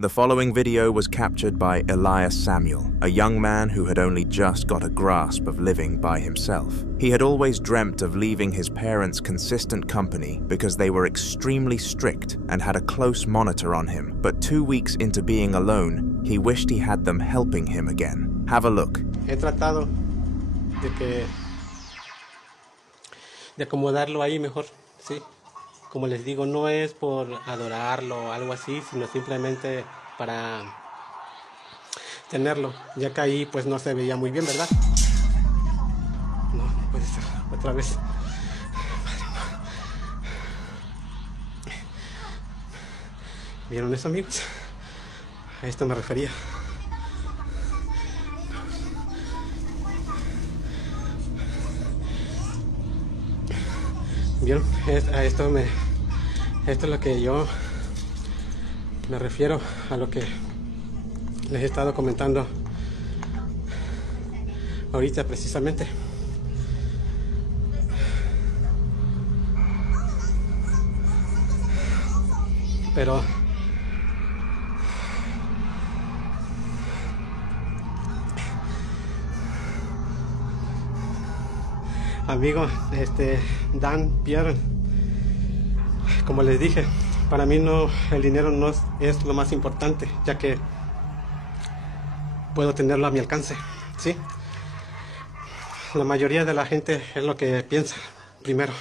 The following video was captured by Elias Samuel, a young man who had only just got a grasp of living by himself. He had always dreamt of leaving his parents' consistent company because they were extremely strict and had a close monitor on him, but 2 weeks into being alone, he wished he had them helping him again. Have a look. He tratado de acomodarlo ahí mejor, sí. Como les digo, no es por adorarlo o algo así, sino simplemente para tenerlo, ya que ahí pues no se veía muy bien, ¿verdad? No, no puede ser, otra vez. ¿Vieron eso, amigos? A esto me refería. ¿Vieron? Esto es lo que yo me refiero, a lo que les he estado comentando ahorita precisamente. Pero amigo, Dan, Pierre, como les dije, para mí el dinero no es lo más importante, ya que puedo tenerlo a mi alcance, ¿sí? La mayoría de la gente es lo que piensa primero.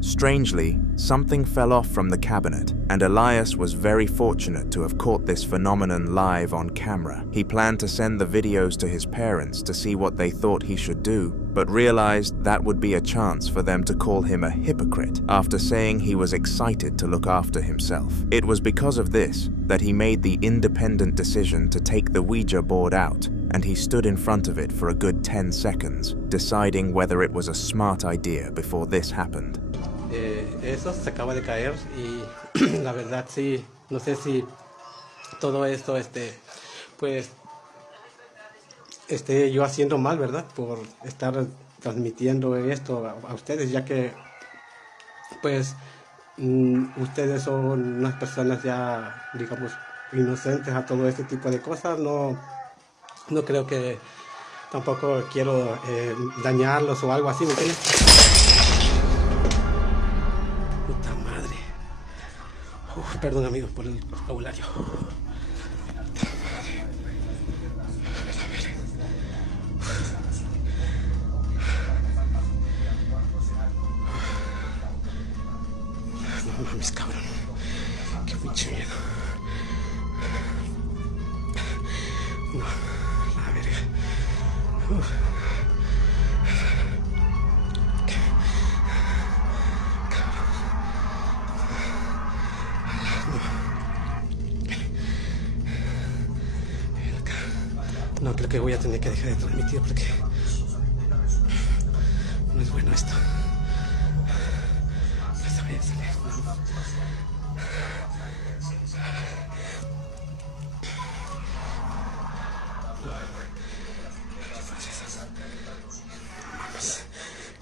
Strangely, something fell off from the cabinet, and Elias was very fortunate to have caught this phenomenon live on camera. He planned to send the videos to his parents to see what they thought he should do, but realized that would be a chance for them to call him a hypocrite after saying he was excited to look after himself. It was because of this that he made the independent decision to take the Ouija board out, and he stood in front of it for a good 10 seconds, deciding whether it was a smart idea before this happened. Eso se acaba de caer y la verdad sí, no sé si todo esto pues yo haciendo mal, ¿verdad? Por estar transmitiendo esto a ustedes, ya que pues ustedes son unas personas ya, digamos, inocentes a todo este tipo de cosas. No creo que tampoco quiero dañarlos o algo así, ¿me entiendes? Perdón, amigos, por el vocabulario. No mames, cabrón. Qué pinche miedo. No, la verga. No, creo que voy a tener que dejar de transmitir porque no es bueno esto. Esto voy a salir.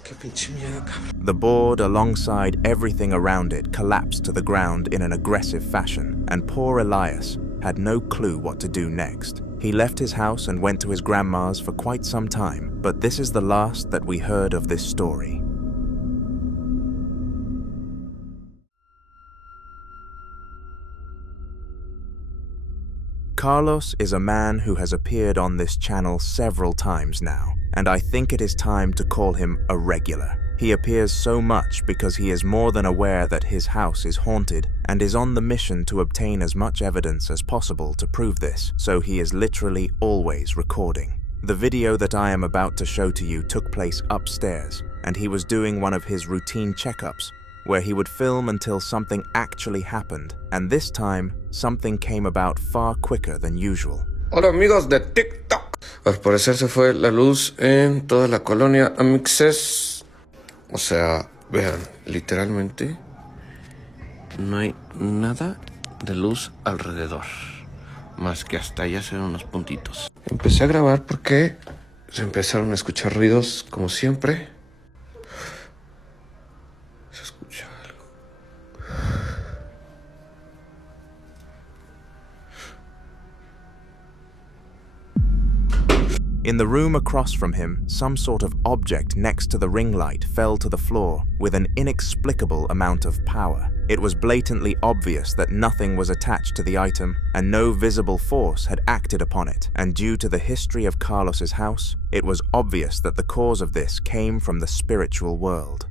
Qué pinche miedo, cabrón. The board, alongside everything around it, collapsed to the ground in an aggressive fashion, and poor Elias had no clue what to do next. He left his house and went to his grandma's for quite some time, but this is the last that we heard of this story. Carlos is a man who has appeared on this channel several times now, and I think it is time to call him a regular. He appears so much because he is more than aware that his house is haunted and is on the mission to obtain as much evidence as possible to prove this, so he is literally always recording. The video that I am about to show to you took place upstairs, and he was doing one of his routine checkups, where he would film until something actually happened, and this time, something came about far quicker than usual. Hola amigos de TikTok. Al parecer se fue la luz en toda la colonia Amixes. O sea, vean, literalmente no hay nada de luz alrededor, más que hasta allá se ven unos puntitos. Empecé a grabar porque se empezaron a escuchar ruidos, como siempre. Se escucha algo. In the room across from him, some sort of object next to the ring light fell to the floor with an inexplicable amount of power. It was blatantly obvious that nothing was attached to the item and no visible force had acted upon it, and due to the history of Carlos's house, it was obvious that the cause of this came from the spiritual world.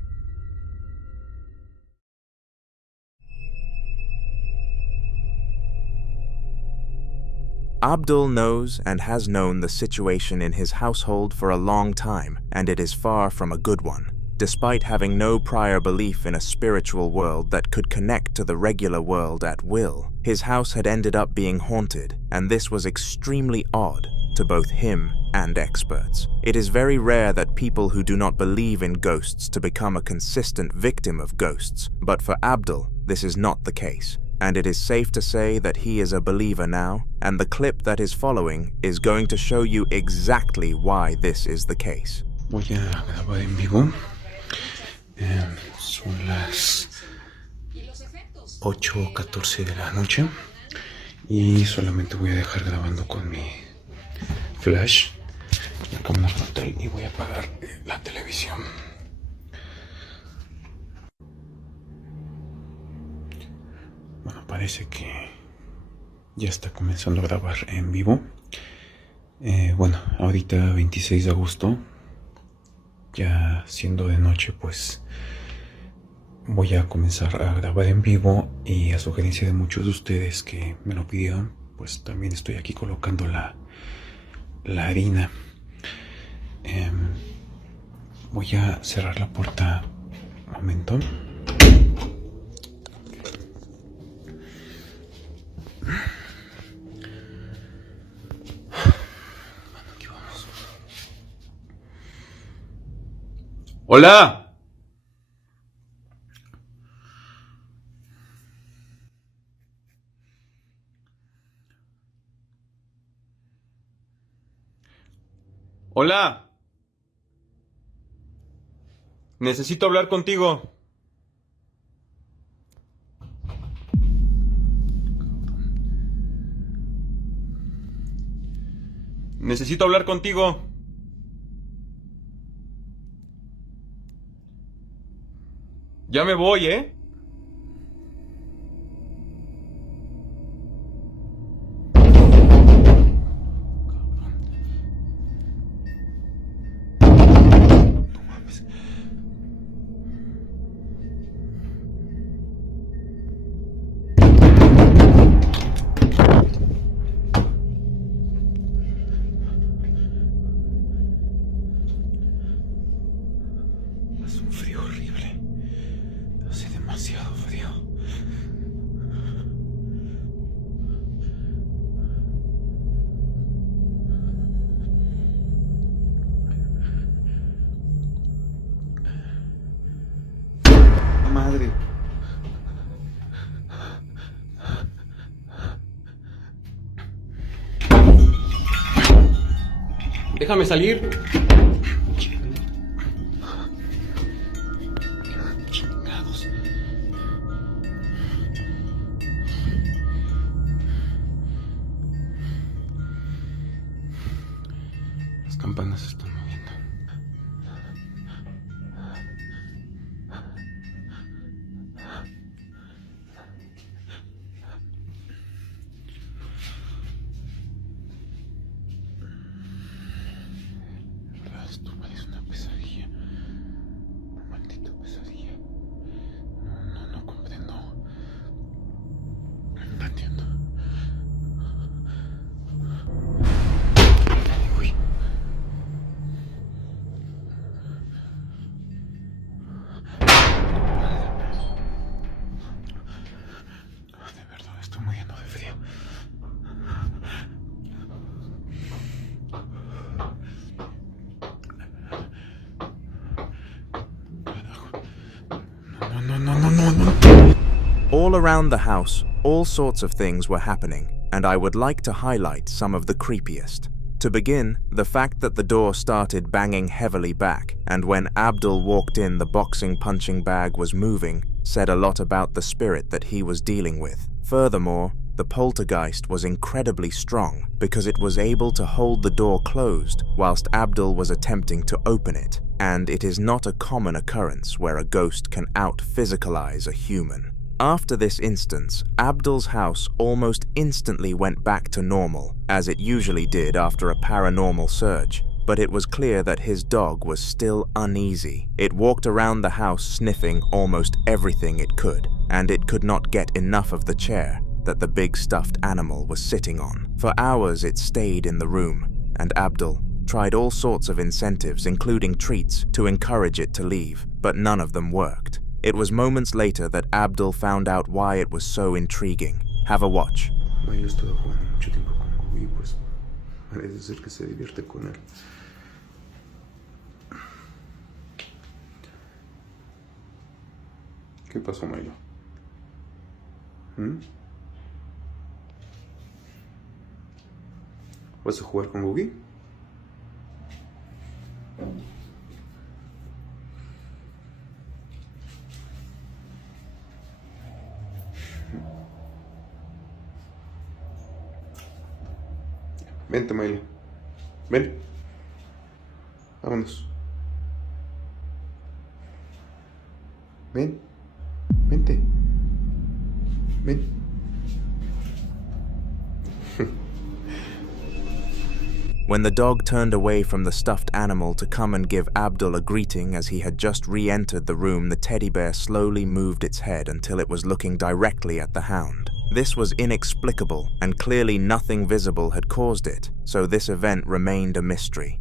Abdul knows and has known the situation in his household for a long time, and it is far from a good one. Despite having no prior belief in a spiritual world that could connect to the regular world at will, his house had ended up being haunted, and this was extremely odd to both him and experts. It is very rare that people who do not believe in ghosts to become a consistent victim of ghosts, but for Abdul, this is not the case. And it is safe to say that he is a believer now, and the clip that is following is going to show you exactly why this is the case. Voy a grabar en vivo. Son las 8:14 de la noche y solamente voy a dejar grabando con mi flash, la cámara frontal, y voy a apagar la televisión. Bueno, parece que ya está comenzando a grabar en vivo. Bueno, ahorita 26 de agosto, ya siendo de noche, pues voy a comenzar a grabar en vivo, y a sugerencia de muchos de ustedes que me lo pidieron, pues también estoy aquí colocando la harina. Voy a cerrar la puerta un momento. Aquí vamos. ¡Hola! ¡Hola! Necesito hablar contigo. Necesito hablar contigo. Ya me voy, ¿eh? Hace un frío horrible. Hace demasiado frío. Madre. Déjame salir. Chingados. Las campanas se están moviendo. Esto parece una pesadilla. Una maldita pesadilla. No comprendo. No entiendo. Uy. De verdad, estoy muriendo de frío. No. All around the house, all sorts of things were happening, and I would like to highlight some of the creepiest. To begin, the fact that the door started banging heavily back, and when Abdul walked in, the boxing punching bag was moving, said a lot about the spirit that he was dealing with. Furthermore, The poltergeist was incredibly strong because it was able to hold the door closed whilst Abdul was attempting to open it, and it is not a common occurrence where a ghost can out-physicalize a human. After this instance, Abdul's house almost instantly went back to normal, as it usually did after a paranormal surge, but it was clear that his dog was still uneasy. It walked around the house sniffing almost everything it could, and it could not get enough of the chair that the big stuffed animal was sitting on. For hours it stayed in the room, and Abdul tried all sorts of incentives, including treats, to encourage it to leave, but none of them worked. It was moments later that Abdul found out why it was so intriguing. Have a watch. Yo estuve jugando mucho tiempo con Bobby, pues parece ser que se divierte con él. ¿Qué pasó, Milo? ¿Vas a jugar con Bobby? Vente, Milo. Ven. Vámonos. Ven. Vente. Ven. When the dog turned away from the stuffed animal to come and give Abdul a greeting as he had just re-entered the room, the teddy bear slowly moved its head until it was looking directly at the hound. This was inexplicable, and clearly nothing visible had caused it, so this event remained a mystery.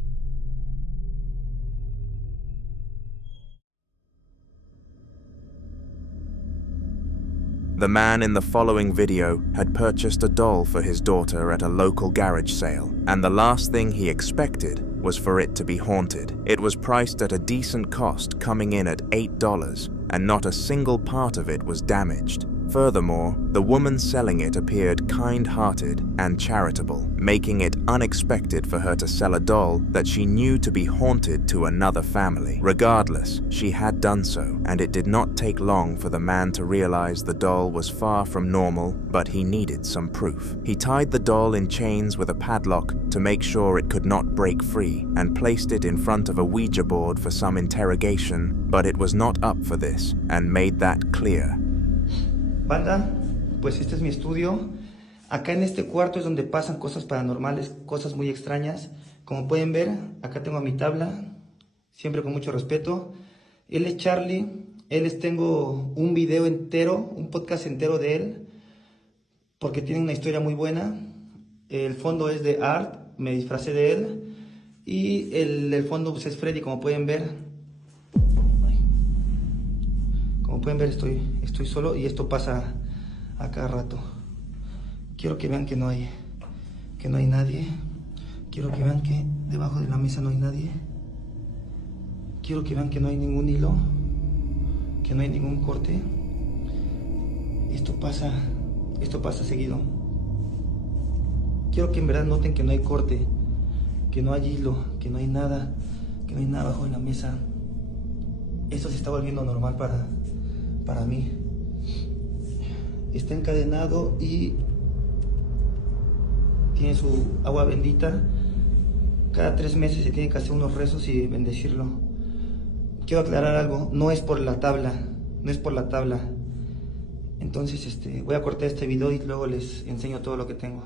The man in the following video had purchased a doll for his daughter at a local garage sale, and the last thing he expected was for it to be haunted. It was priced at a decent cost, coming in at $8, and not a single part of it was damaged. Furthermore, the woman selling it appeared kind-hearted and charitable, making it unexpected for her to sell a doll that she knew to be haunted to another family. Regardless, she had done so, and it did not take long for the man to realize the doll was far from normal, but he needed some proof. He tied the doll in chains with a padlock to make sure it could not break free, and placed it in front of a Ouija board for some interrogation, but it was not up for this, and made that clear. Banda, pues este es mi estudio. Acá en este cuarto es donde pasan cosas paranormales, cosas muy extrañas. Como pueden ver, acá tengo a mi tabla, siempre con mucho respeto. Él es Charlie, tengo un video entero, un podcast entero de él, porque tiene una historia muy buena. El fondo es de Art, me disfracé de él. Y el fondo pues, es Freddy, como pueden ver. Como pueden ver, estoy solo y esto pasa a cada rato. Quiero que vean que no hay nadie. Quiero que vean que debajo de la mesa no hay nadie. Quiero que vean que no hay ningún hilo, que no hay ningún corte. Esto pasa seguido. Quiero que en verdad noten que no hay corte, que no hay hilo, que no hay nada abajo de la mesa. Esto se está volviendo normal para mí. Está encadenado y tiene su agua bendita. Cada 3 meses se tiene que hacer unos rezos y bendecirlo. Quiero aclarar algo, no es por la tabla. Entonces voy a cortar este video y luego les enseño todo lo que tengo.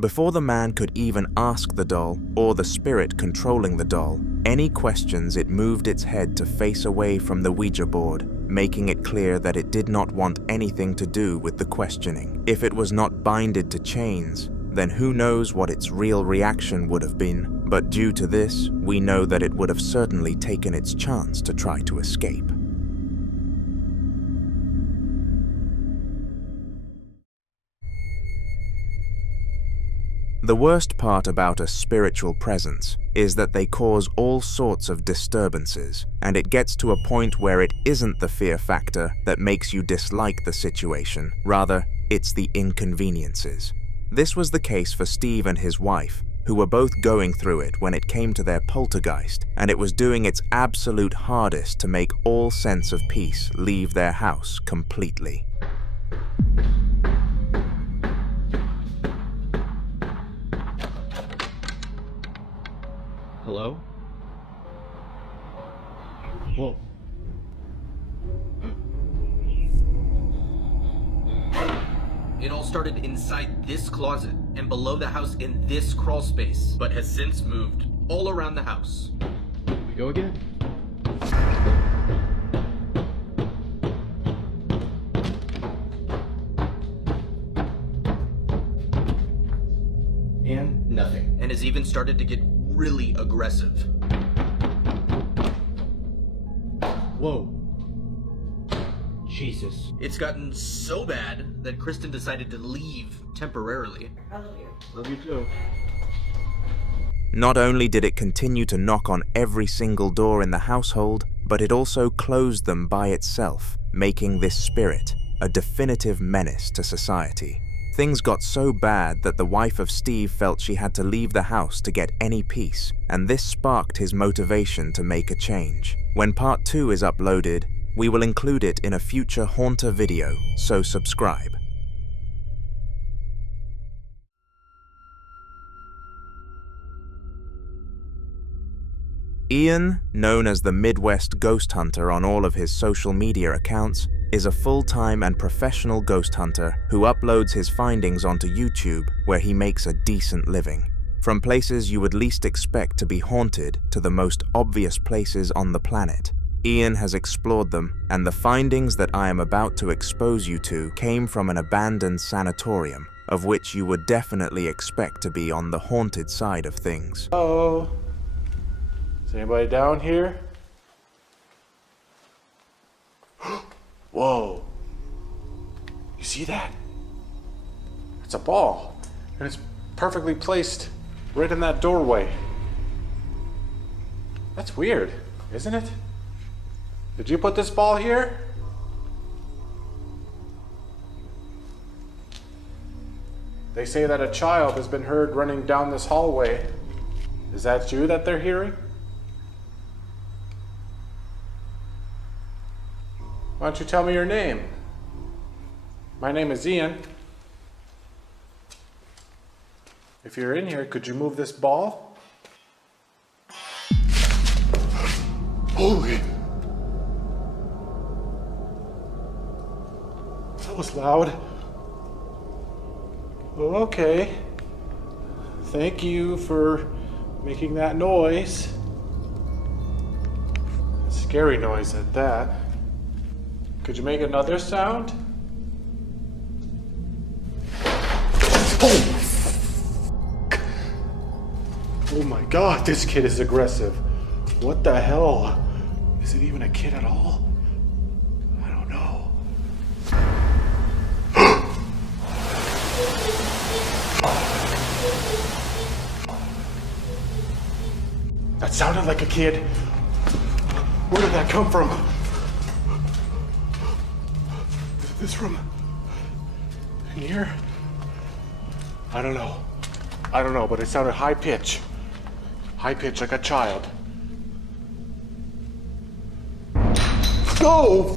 Before the man could even ask the doll, or the spirit controlling the doll, any questions, it moved its head to face away from the Ouija board, making it clear that it did not want anything to do with the questioning. If it was not binded to chains, then who knows what its real reaction would have been, but due to this, we know that it would have certainly taken its chance to try to escape. The worst part about a spiritual presence is that they cause all sorts of disturbances, and it gets to a point where it isn't the fear factor that makes you dislike the situation, rather, it's the inconveniences. This was the case for Steve and his wife, who were both going through it when it came to their poltergeist, and it was doing its absolute hardest to make all sense of peace leave their house completely. Hello? Whoa. It all started inside this closet and below the house in this crawl space, but has since moved all around the house. We go again? And nothing. And has even started to get really aggressive. Whoa. Jesus. It's gotten so bad that Kristen decided to leave temporarily. Love you too. Not only did it continue to knock on every single door in the household, but it also closed them by itself, making this spirit a definitive menace to society. Things got so bad that the wife of Steve felt she had to leave the house to get any peace, and this sparked his motivation to make a change. When part 2 is uploaded, we will include it in a future Haunter video, so subscribe. Ian, known as the Midwest Ghost Hunter on all of his social media accounts, is a full-time and professional ghost hunter who uploads his findings onto YouTube, where he makes a decent living. From places you would least expect to be haunted to the most obvious places on the planet, Ian has explored them, and the findings that I am about to expose you to came from an abandoned sanatorium, of which you would definitely expect to be on the haunted side of things. Hello? Is anybody down here? Whoa. You see that? It's a ball, and it's perfectly placed right in that doorway. That's weird, isn't it? Did you put this ball here? They say that a child has been heard running down this hallway. Is that you that they're hearing? Why don't you tell me your name? My name is Ian. If you're in here, could you move this ball? Holy! That was loud. Okay. Thank you for making that noise. Scary noise at that. Could you make another sound? Oh my god, this kid is aggressive. What the hell? Is it even a kid at all? I don't know. That sounded like a kid. Where did that come from? This room? In here? I don't know. I don't know, but it sounded high pitch. High pitch like a child. Go!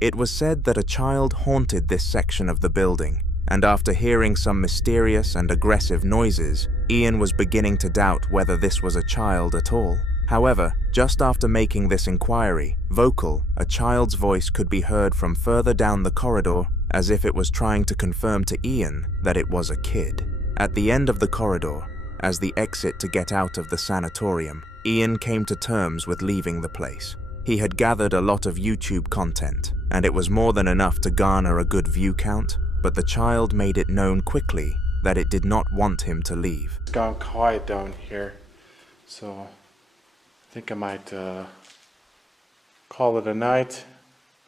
It was said that a child haunted this section of the building, and after hearing some mysterious and aggressive noises, Ian was beginning to doubt whether this was a child at all. However, just after making this inquiry, vocal, a child's voice could be heard from further down the corridor, as if it was trying to confirm to Ian that it was a kid. At the end of the corridor, as the exit to get out of the sanatorium, Ian came to terms with leaving the place. He had gathered a lot of YouTube content, and it was more than enough to garner a good view count, but the child made it known quickly that it did not want him to leave. It's gone quiet down here, so I think I might call it a night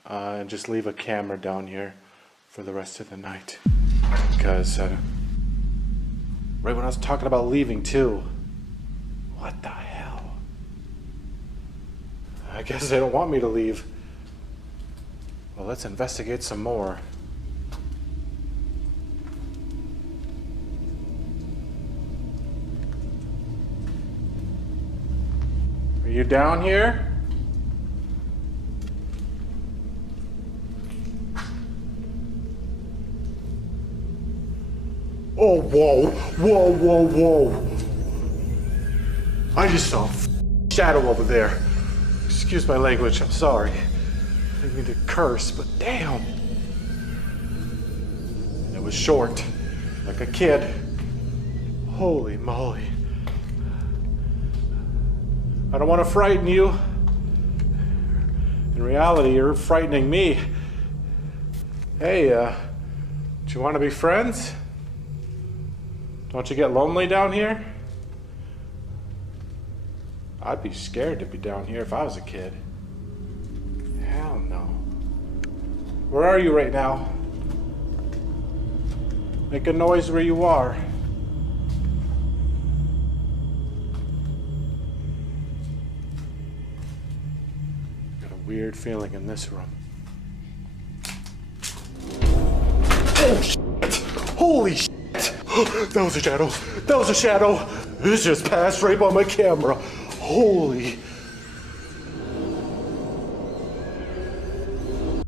and just leave a camera down here for the rest of the night. Because right when I was talking about leaving too, what the hell? I guess they don't want me to leave. Well, let's investigate some more. Are you down here? Oh, whoa, whoa, whoa, whoa. I just saw a shadow over there. Excuse my language, I'm sorry. I didn't mean to curse, but damn. And it was short, like a kid. Holy moly. I don't want to frighten you. In reality, you're frightening me. Hey, do you want to be friends? Don't you get lonely down here? I'd be scared to be down here if I was a kid. Hell no. Where are you right now? Make a noise where you are. Got a weird feeling in this room. Oh shit! Holy shit! That was a shadow. That was a shadow. This just passed right by my camera. Holy.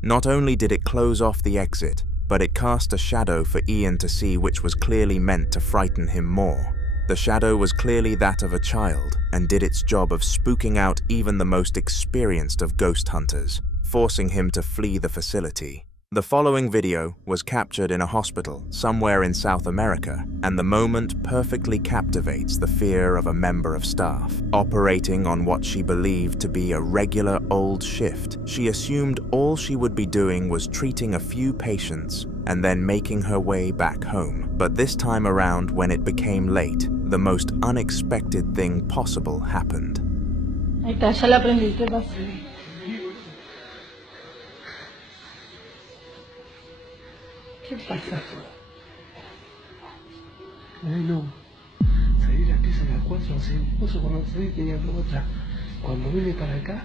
Not only did it close off the exit, but it cast a shadow for Ian to see, which was clearly meant to frighten him more. The shadow was clearly that of a child and did its job of spooking out even the most experienced of ghost hunters, forcing him to flee the facility. The following video was captured in a hospital somewhere in South America, and the moment perfectly captivates the fear of a member of staff. Operating on what she believed to be a regular old shift, she assumed all she would be doing was treating a few patients and then making her way back home. But this time around, when it became late, the most unexpected thing possible happened. Ahí está, ya la aprendí, ¿qué pasa? ¿Qué pasa? Ay, no. Salí de la pieza a las 4, hace un pozo cuando salí tenía otra. Cuando vine para acá,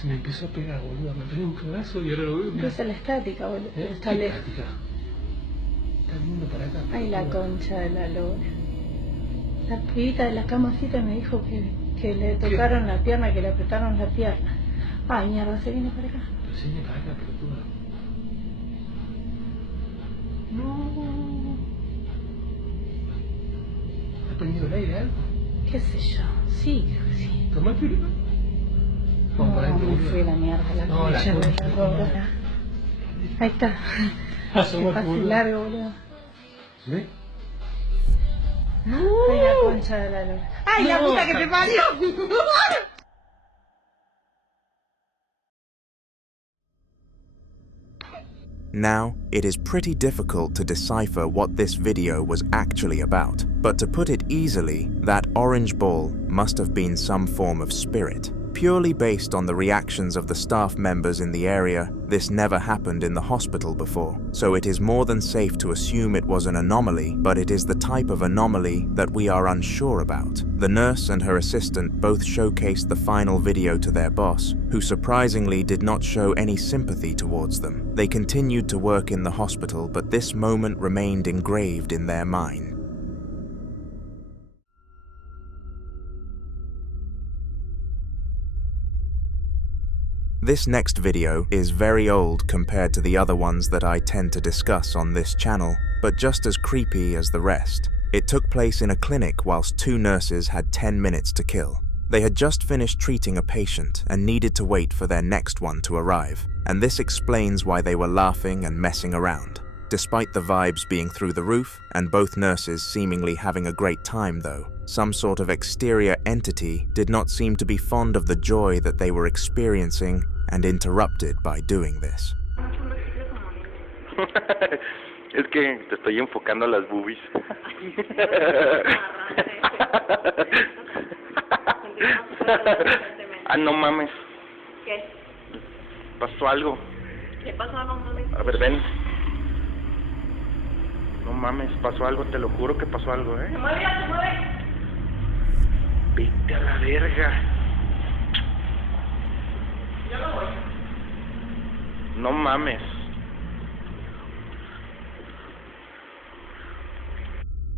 se me empezó a pegar, boludo. Me pegué un pedazo y ahora lo veo. Empieza la estática, boludo. Está lejos. Está viniendo para acá. Ay, la concha de la lora. La pibita de la camacita me dijo que le tocaron la pierna, que le apretaron la pierna. Ay, mierda, se viene para acá. Pero se viene para acá, pero tú no. ¿Has prendido el aire algo? ¿Qué sé yo? Sí, creo que sí. ¿Tomás pirula? Vamos para adentro. Me fui a la mierda, la concha de la lora. Ahí está. Asoma pase boludo. largo, boludo. ¿Sí? No. Ay, la concha de la lora. Ay, la puta que te parió. Now, it is pretty difficult to decipher what this video was actually about, but to put it easily, that orange ball must have been some form of spirit. Purely based on the reactions of the staff members in the area, this never happened in the hospital before, so it is more than safe to assume it was an anomaly, but it is the type of anomaly that we are unsure about. The nurse and her assistant both showcased the final video to their boss, who surprisingly did not show any sympathy towards them. They continued to work in the hospital, but this moment remained engraved in their mind. This next video is very old compared to the other ones that I tend to discuss on this channel, but just as creepy as the rest. It took place in a clinic whilst two nurses had 10 minutes to kill. They had just finished treating a patient and needed to wait for their next one to arrive, and this explains why they were laughing and messing around. Despite the vibes being through the roof, and both nurses seemingly having a great time though, some sort of exterior entity did not seem to be fond of the joy that they were experiencing and interrupted by doing this. Es que te estoy enfocando a las boobies. Ah, no mames. ¿Qué? Pasó algo. ¿Qué pasó? No mames. A ver, ven. No mames, pasó algo, te lo juro que pasó algo, ¿eh? Se mueve, se mueve. Vete a la verga. Yo no voy. No mames.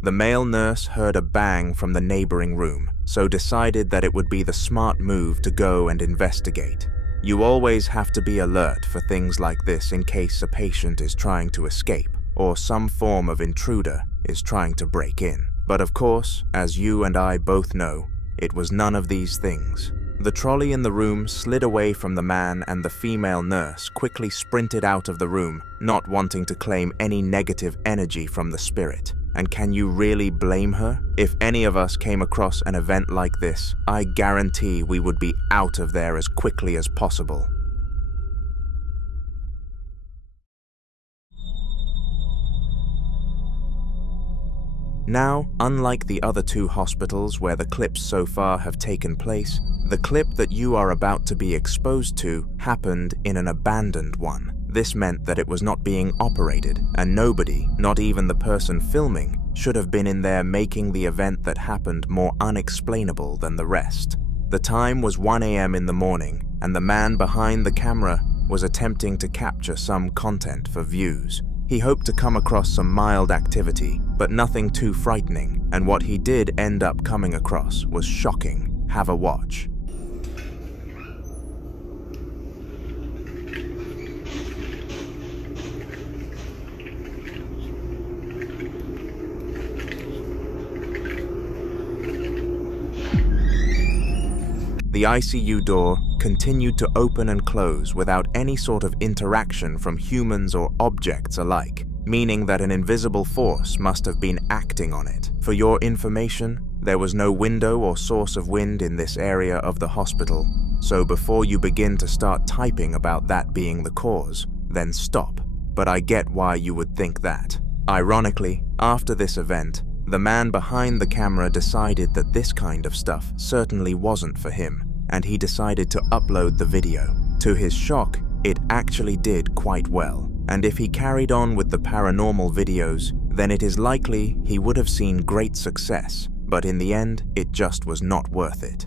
The male nurse heard a bang from the neighboring room, so decided that it would be the smart move to go and investigate. You always have to be alert for things like this in case a patient is trying to escape, or some form of intruder is trying to break in. But of course, as you and I both know, it was none of these things. The trolley in the room slid away from the man, and the female nurse quickly sprinted out of the room, not wanting to claim any negative energy from the spirit. And can you really blame her? If any of us came across an event like this, I guarantee we would be out of there as quickly as possible. Now, unlike the other two hospitals where the clips so far have taken place, the clip that you are about to be exposed to happened in an abandoned one. This meant that it was not being operated, and nobody, not even the person filming, should have been in there, making the event that happened more unexplainable than the rest. The time was 1 a.m. in the morning, and the man behind the camera was attempting to capture some content for views. He hoped to come across some mild activity, but nothing too frightening, and what he did end up coming across was shocking. Have a watch. The ICU door continued to open and close without any sort of interaction from humans or objects alike, meaning that an invisible force must have been acting on it. For your information, there was no window or source of wind in this area of the hospital, so before you begin to start typing about that being the cause, then stop. But I get why you would think that. Ironically, after this event, the man behind the camera decided that this kind of stuff certainly wasn't for him, and he decided to upload the video. To his shock, it actually did quite well, and if he carried on with the paranormal videos, then it is likely he would have seen great success, but in the end, it just was not worth it.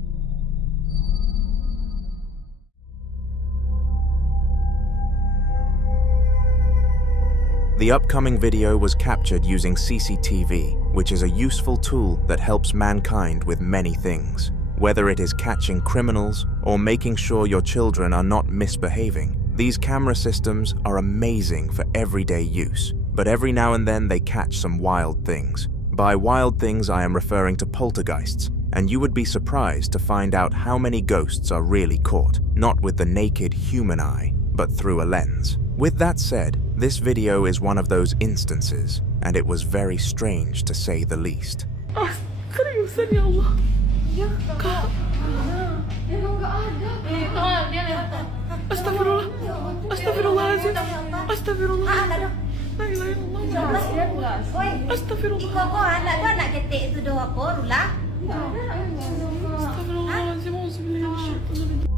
The upcoming video was captured using CCTV, which is a useful tool that helps mankind with many things. Whether it is catching criminals or making sure your children are not misbehaving, these camera systems are amazing for everyday use. But every now and then they catch some wild things. By wild things, I am referring to poltergeists, and you would be surprised to find out how many ghosts are really caught, not with the naked human eye, but through a lens. With that said, this video is one of those instances, and it was very strange to say the least.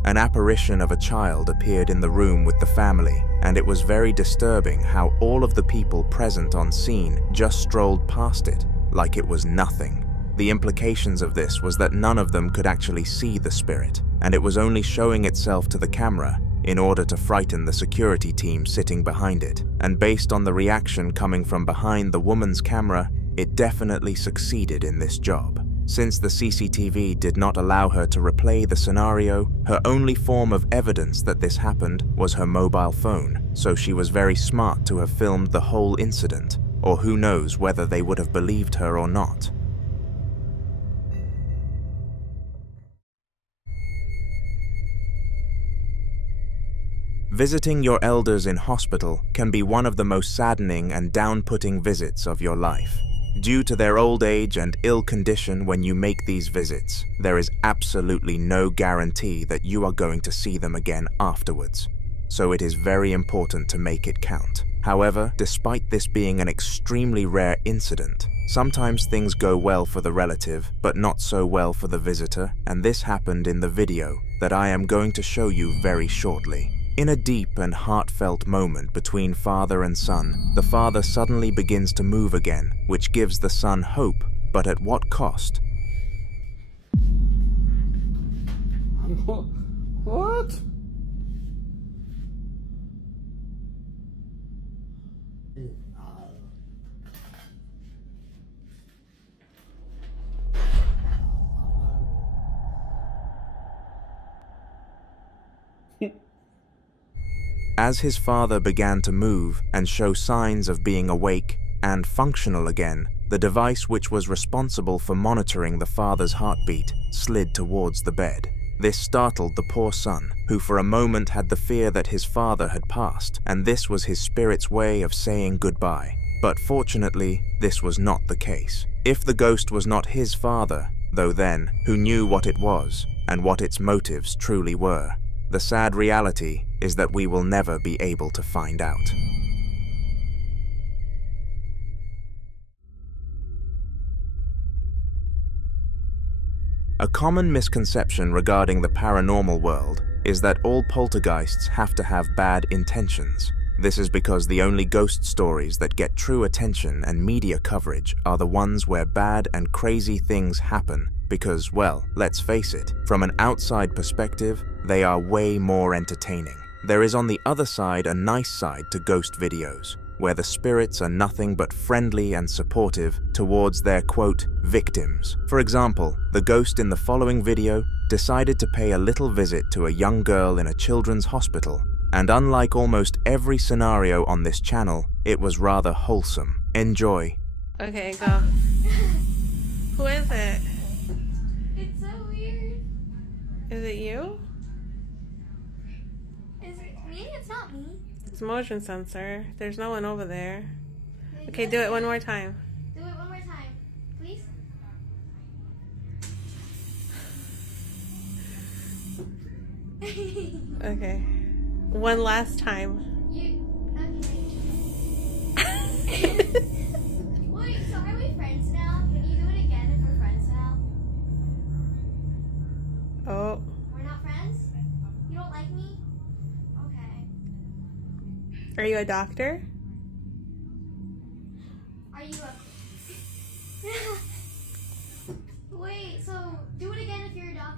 An apparition of a child appeared in the room with the family, and it was very disturbing how all of the people present on scene just strolled past it, like it was nothing. The implications of this was that none of them could actually see the spirit, and it was only showing itself to the camera in order to frighten the security team sitting behind it. And based on the reaction coming from behind the woman's camera, it definitely succeeded in this job. Since the CCTV did not allow her to replay the scenario, her only form of evidence that this happened was her mobile phone, so she was very smart to have filmed the whole incident, or who knows whether they would have believed her or not. Visiting your elders in hospital can be one of the most saddening and down-putting visits of your life. Due to their old age and ill condition when you make these visits, there is absolutely no guarantee that you are going to see them again afterwards, so it is very important to make it count. However, despite this being an extremely rare incident, sometimes things go well for the relative, but not so well for the visitor, and this happened in the video that I am going to show you very shortly. In a deep and heartfelt moment between father and son, the father suddenly begins to move again, which gives the son hope, but at what cost? What? As his father began to move and show signs of being awake and functional again, the device which was responsible for monitoring the father's heartbeat slid towards the bed. This startled the poor son, who for a moment had the fear that his father had passed, and this was his spirit's way of saying goodbye. But fortunately, this was not the case. If the ghost was not his father, though then, who knew what it was and what its motives truly were? The sad reality is that we will never be able to find out. A common misconception regarding the paranormal world is that all poltergeists have to have bad intentions. This is because the only ghost stories that get true attention and media coverage are the ones where bad and crazy things happen because, well, let's face it, from an outside perspective, they are way more entertaining. There is on the other side a nice side to ghost videos, where the spirits are nothing but friendly and supportive towards their, quote, victims. For example, the ghost in the following video decided to pay a little visit to a young girl in a children's hospital, and unlike almost every scenario on this channel, it was rather wholesome. Enjoy. Okay, go. Who is it? It's so weird. Is it you? Is it me? It's not me. It's motion sensor. There's no one over there. Okay, do it one more time. Do it one more time, please. Okay. One last time. Okay. Wait, so are we friends now? Can you do it again if we're friends now? Oh. We're not friends? You don't like me? Okay. Are you a doctor? Are you a... Wait, so do it again if you're a doctor.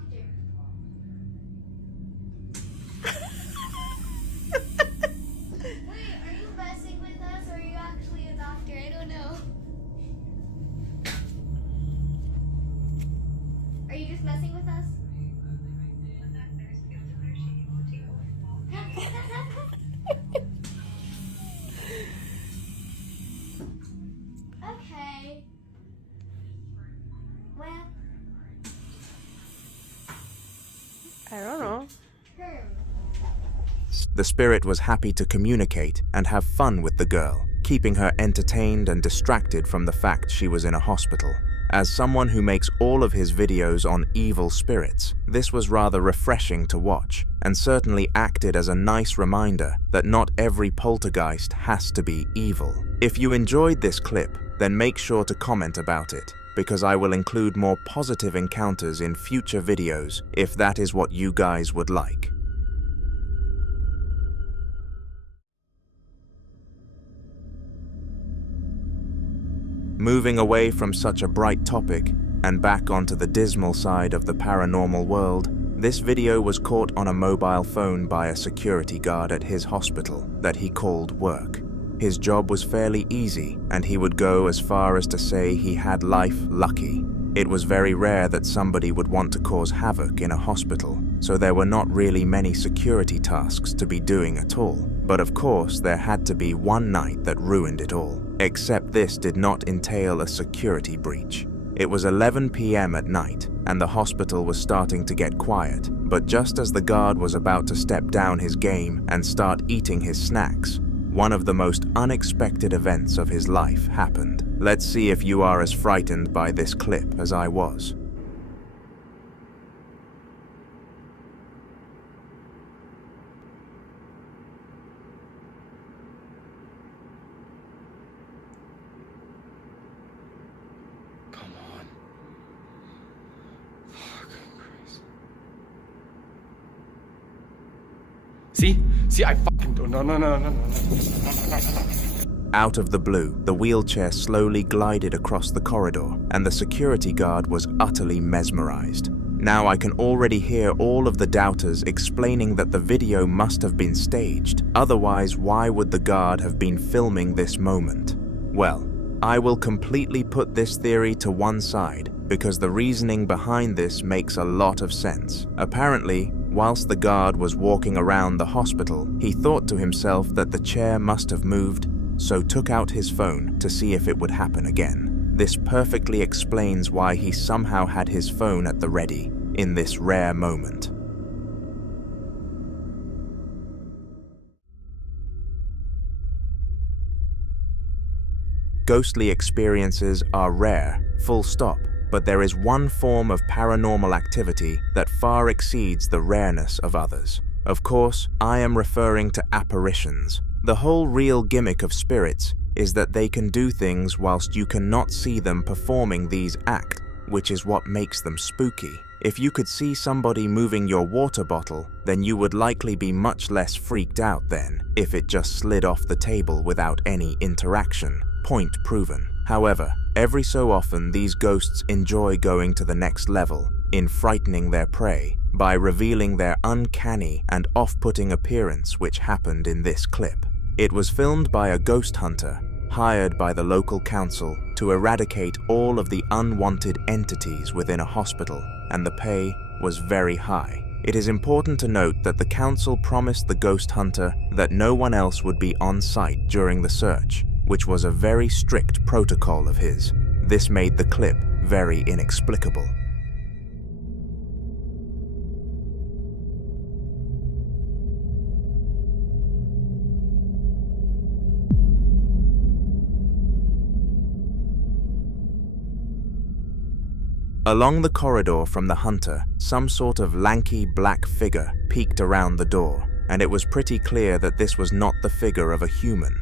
Wait, are you messing with us or are you actually a doctor? I don't know. Are you just messing with us? Okay. Well. I don't know. The spirit was happy to communicate and have fun with the girl, keeping her entertained and distracted from the fact she was in a hospital. As someone who makes all of his videos on evil spirits, this was rather refreshing to watch, and certainly acted as a nice reminder that not every poltergeist has to be evil. If you enjoyed this clip, then make sure to comment about it, because I will include more positive encounters in future videos if that is what you guys would like. Moving away from such a bright topic and back onto the dismal side of the paranormal world, this video was caught on a mobile phone by a security guard at his hospital that he called work. His job was fairly easy, and he would go as far as to say he had life lucky. It was very rare that somebody would want to cause havoc in a hospital, so there were not really many security tasks to be doing at all. But of course, there had to be one night that ruined it all. Except this did not entail a security breach. It was 11 p.m. at night, and the hospital was starting to get quiet, but just as the guard was about to step down his game and start eating his snacks, one of the most unexpected events of his life happened. Let's see if you are as frightened by this clip as I was. See, I fucking do. No. Out of the blue, the wheelchair slowly glided across the corridor, and the security guard was utterly mesmerized. Now I can already hear all of the doubters explaining that the video must have been staged. Otherwise, why would the guard have been filming this moment? Well, I will completely put this theory to one side, because the reasoning behind this makes a lot of sense. Apparently, whilst the guard was walking around the hospital, he thought to himself that the chair must have moved, so took out his phone to see if it would happen again. This perfectly explains why he somehow had his phone at the ready in this rare moment. Ghostly experiences are rare, full stop, but there is one form of paranormal activity that far exceeds the rareness of others. Of course, I am referring to apparitions. The whole real gimmick of spirits is that they can do things whilst you cannot see them performing these acts, which is what makes them spooky. If you could see somebody moving your water bottle, then you would likely be much less freaked out than if it just slid off the table without any interaction. Point proven. However, every so often these ghosts enjoy going to the next level in frightening their prey by revealing their uncanny and off-putting appearance, which happened in this clip. It was filmed by a ghost hunter hired by the local council to eradicate all of the unwanted entities within a hospital, and the pay was very high. It is important to note that the council promised the ghost hunter that no one else would be on site during the search, which was a very strict protocol of his. This made the clip very inexplicable. Along the corridor from the hunter, some sort of lanky black figure peeked around the door, and it was pretty clear that this was not the figure of a human.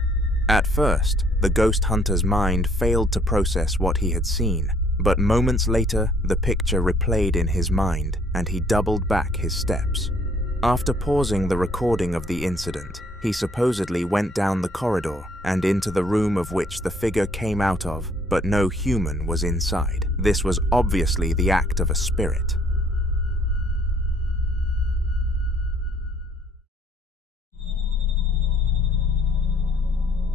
At first, the ghost hunter's mind failed to process what he had seen, but moments later, the picture replayed in his mind, and he doubled back his steps. After pausing the recording of the incident, he supposedly went down the corridor and into the room of which the figure came out of, but no human was inside. This was obviously the act of a spirit.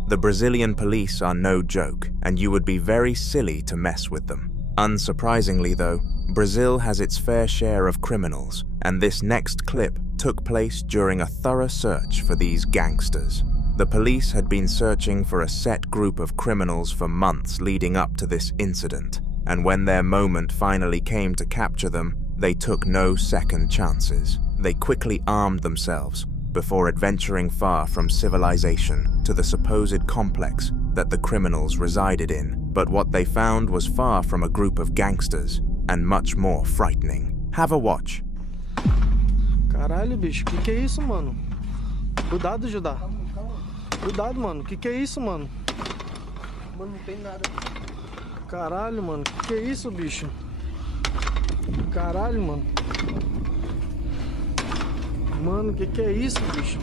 The Brazilian police are no joke, and you would be very silly to mess with them. Unsurprisingly though, Brazil has its fair share of criminals, and this next clip took place during a thorough search for these gangsters. The police had been searching for a set group of criminals for months leading up to this incident, and when their moment finally came to capture them, they took no second chances. They quickly armed themselves before adventuring far from civilization to the supposed complex that the criminals resided in. But what they found was far from a group of gangsters and much more frightening. Have a watch. Caralho, bicho, que é isso, mano? Cuidado, Judá. Cuidado, mano, que é isso, mano? Mano, não tem nada. Caralho, mano, que é isso, bicho? Caralho, mano. Mano, que é isso, bicho?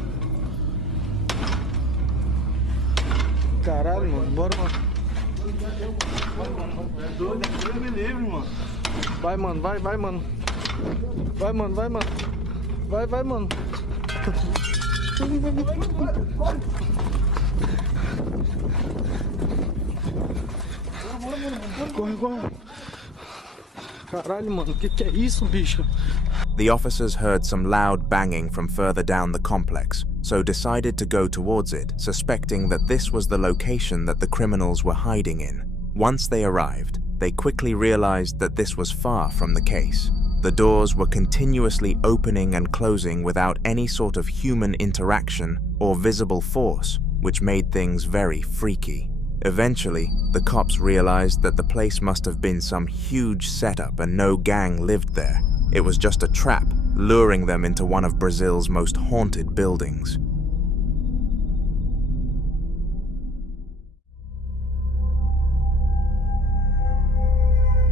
Caralho, mano, bora, mano. Deus me livre, mano. Vai, mano, vai, mano. Vai, mano, vai, mano. Vai, mano. Corre. Caralho, mano, que é isso, bicho? The officers heard some loud banging from further down the complex, so decided to go towards it, suspecting that this was the location that the criminals were hiding in. Once they arrived, they quickly realized that this was far from the case. The doors were continuously opening and closing without any sort of human interaction or visible force, which made things very freaky. Eventually, the cops realized that the place must have been some huge setup and no gang lived there. It was just a trap, luring them into one of Brazil's most haunted buildings.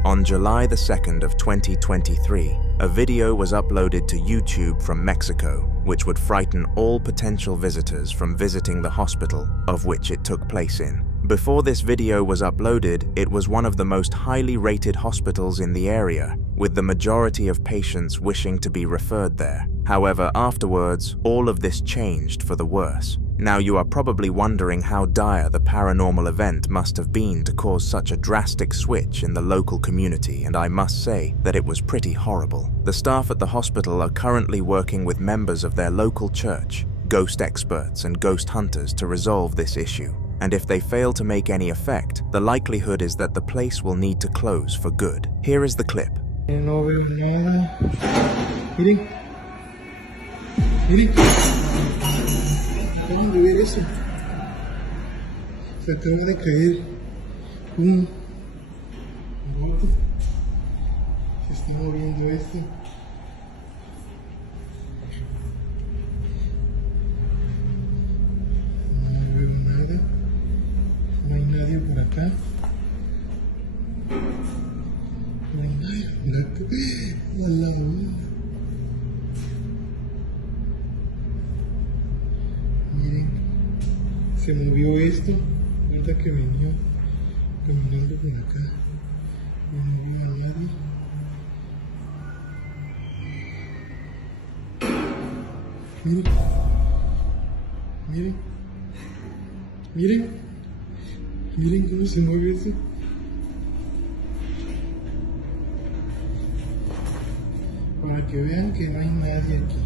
On July the 2nd of 2023, a video was uploaded to YouTube from Mexico, which would frighten all potential visitors from visiting the hospital of which it took place in. Before this video was uploaded, it was one of the most highly rated hospitals in the area, with the majority of patients wishing to be referred there. However, afterwards, all of this changed for the worse. Now you are probably wondering how dire the paranormal event must have been to cause such a drastic switch in the local community, and I must say that it was pretty horrible. The staff at the hospital are currently working with members of their local church, ghost experts and ghost hunters to resolve this issue. and if they fail to make any effect, the likelihood is that the place will need to close for good. Here is the clip. No veo nada. Miren. Miren. Acaban de ver eso. Se acaba de caer un bote. Se está moviendo esto. No veo nada. No hay nadie por acá. No hay nadie por acá. A la una. Miren. Se movió esto. Ahorita que venía caminando por acá. No veo a nadie. Miren. Miren. Miren. Miren cómo se mueve eso. Para que vean que no hay nadie aquí.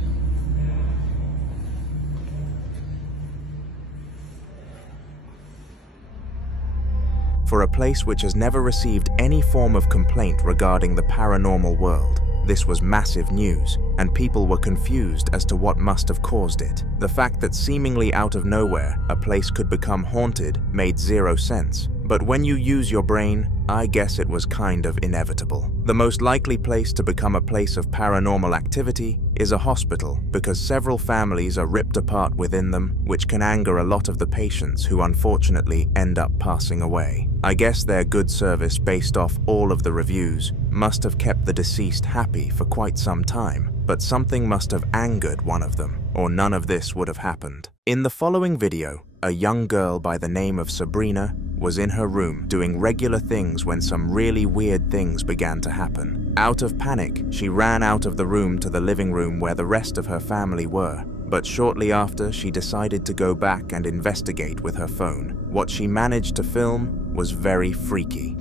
For a place which has never received any form of complaint regarding the paranormal world, this was massive news, and people were confused as to what must have caused it. The fact that seemingly out of nowhere, a place could become haunted made zero sense. But when you use your brain, I guess it was kind of inevitable. The most likely place to become a place of paranormal activity is a hospital, because several families are ripped apart within them, which can anger a lot of the patients who unfortunately end up passing away. I guess their good service, based off all of the reviews, must have kept the deceased happy for quite some time, but something must have angered one of them, or none of this would have happened. In the following video, a young girl by the name of Sabrina was in her room doing regular things when some really weird things began to happen. Out of panic, she ran out of the room to the living room where the rest of her family were, but shortly after she decided to go back and investigate with her phone. What she managed to film was very freaky.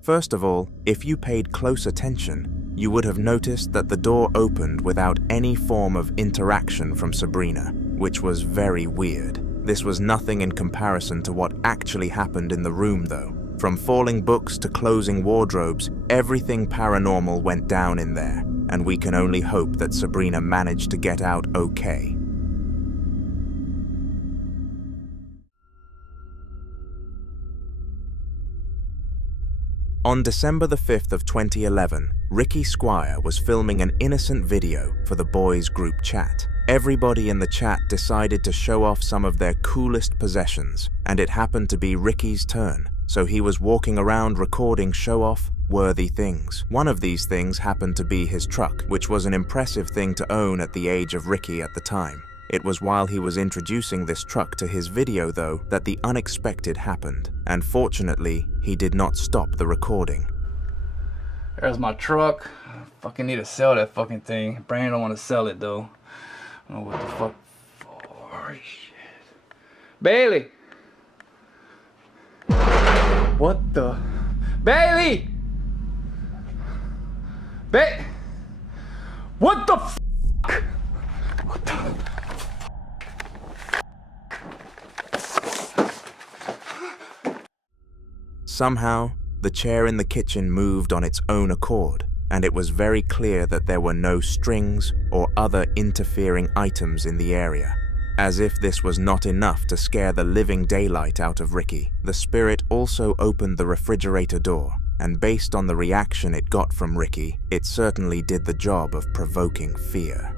First of all, if you paid close attention, you would have noticed that the door opened without any form of interaction from Sabrina, which was very weird. This was nothing in comparison to what actually happened in the room though. From falling books to closing wardrobes, everything paranormal went down in there, and we can only hope that Sabrina managed to get out okay. On December the 5th of 2011, Ricky Squire was filming an innocent video for the boys' group chat. Everybody in the chat decided to show off some of their coolest possessions, and it happened to be Ricky's turn, so he was walking around recording show-off worthy things. One of these things happened to be his truck, which was an impressive thing to own at the age of Ricky at the time. It was while he was introducing this truck to his video though that the unexpected happened, and fortunately, he did not stop the recording. There's my truck. I fucking need to sell that fucking thing. Brandon don't want to sell it though. I don't know what the fuck for. Shit. Bailey! What the? Bailey! What the fuck? What the? Somehow, the chair in the kitchen moved on its own accord, and it was very clear that there were no strings or other interfering items in the area. As if this was not enough to scare the living daylight out of Ricky, the spirit also opened the refrigerator door, and based on the reaction it got from Ricky, it certainly did the job of provoking fear.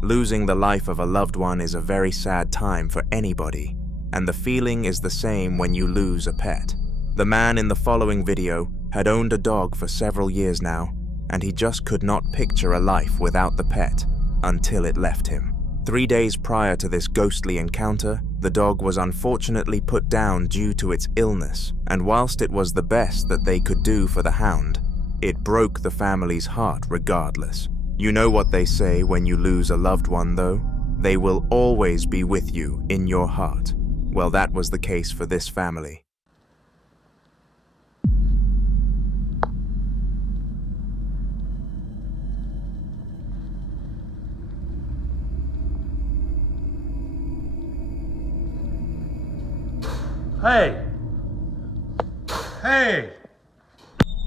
Losing the life of a loved one is a very sad time for anybody, and the feeling is the same when you lose a pet. The man in the following video had owned a dog for several years now, and he just could not picture a life without the pet until it left him. 3 days prior to this ghostly encounter, the dog was unfortunately put down due to its illness, and whilst it was the best that they could do for the hound, it broke the family's heart regardless. You know what they say when you lose a loved one, though? They will always be with you in your heart. Well, that was the case for this family. Hey! Hey!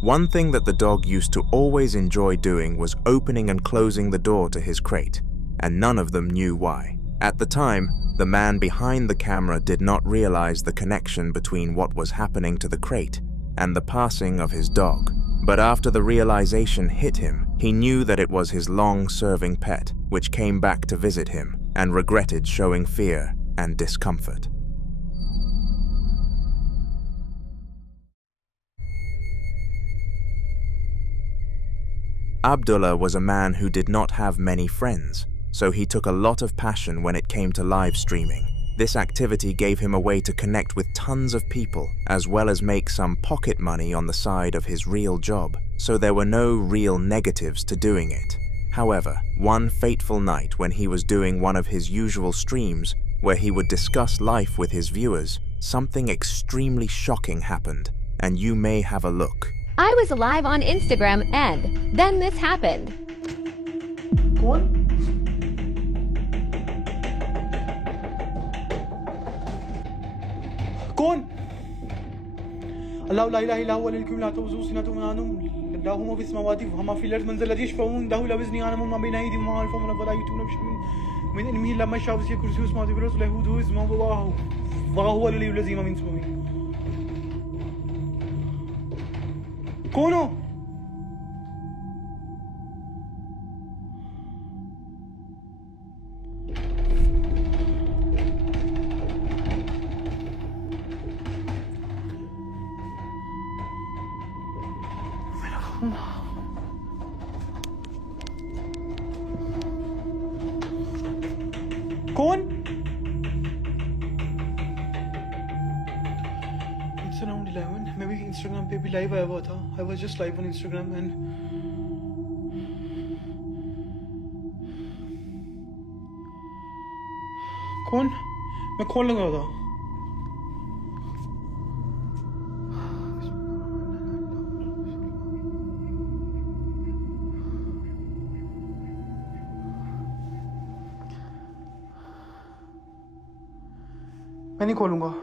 One thing that the dog used to always enjoy doing was opening and closing the door to his crate, and none of them knew why. At the time, the man behind the camera did not realize the connection between what was happening to the crate and the passing of his dog. But after the realization hit him, he knew that it was his long-serving pet, which came back to visit him and regretted showing fear and discomfort. Abdullah was a man who did not have many friends, so he took a lot of passion when it came to live streaming. This activity gave him a way to connect with tons of people, as well as make some pocket money on the side of his real job, so there were no real negatives to doing it. However, one fateful night when he was doing one of his usual streams, where he would discuss life with his viewers, something extremely shocking happened, and you may have a look. I was live on Instagram and then this happened. कौन? कौन? الله لا إله إلا هو الكل لا تؤذوا سنة ولا نوم له ما في السماوات وما في الأرض من ذا الذي يشفعون له لا بإذنه يعلم ما بين أيديهم وما خلفهم ولا يؤتون بشيء من علمه إلا ما شاء وسع كرسيه السماوات والأرض ولا يؤوده حفظهما وهو العلي العظيم من سمعه. कौन हो? कौन? It's around 11. मैं भी Instagram पे भी live आया हुआ था. I was just live on Instagram and कौन? मैं कॉल लगा था. मैं नहीं खोलूँगा.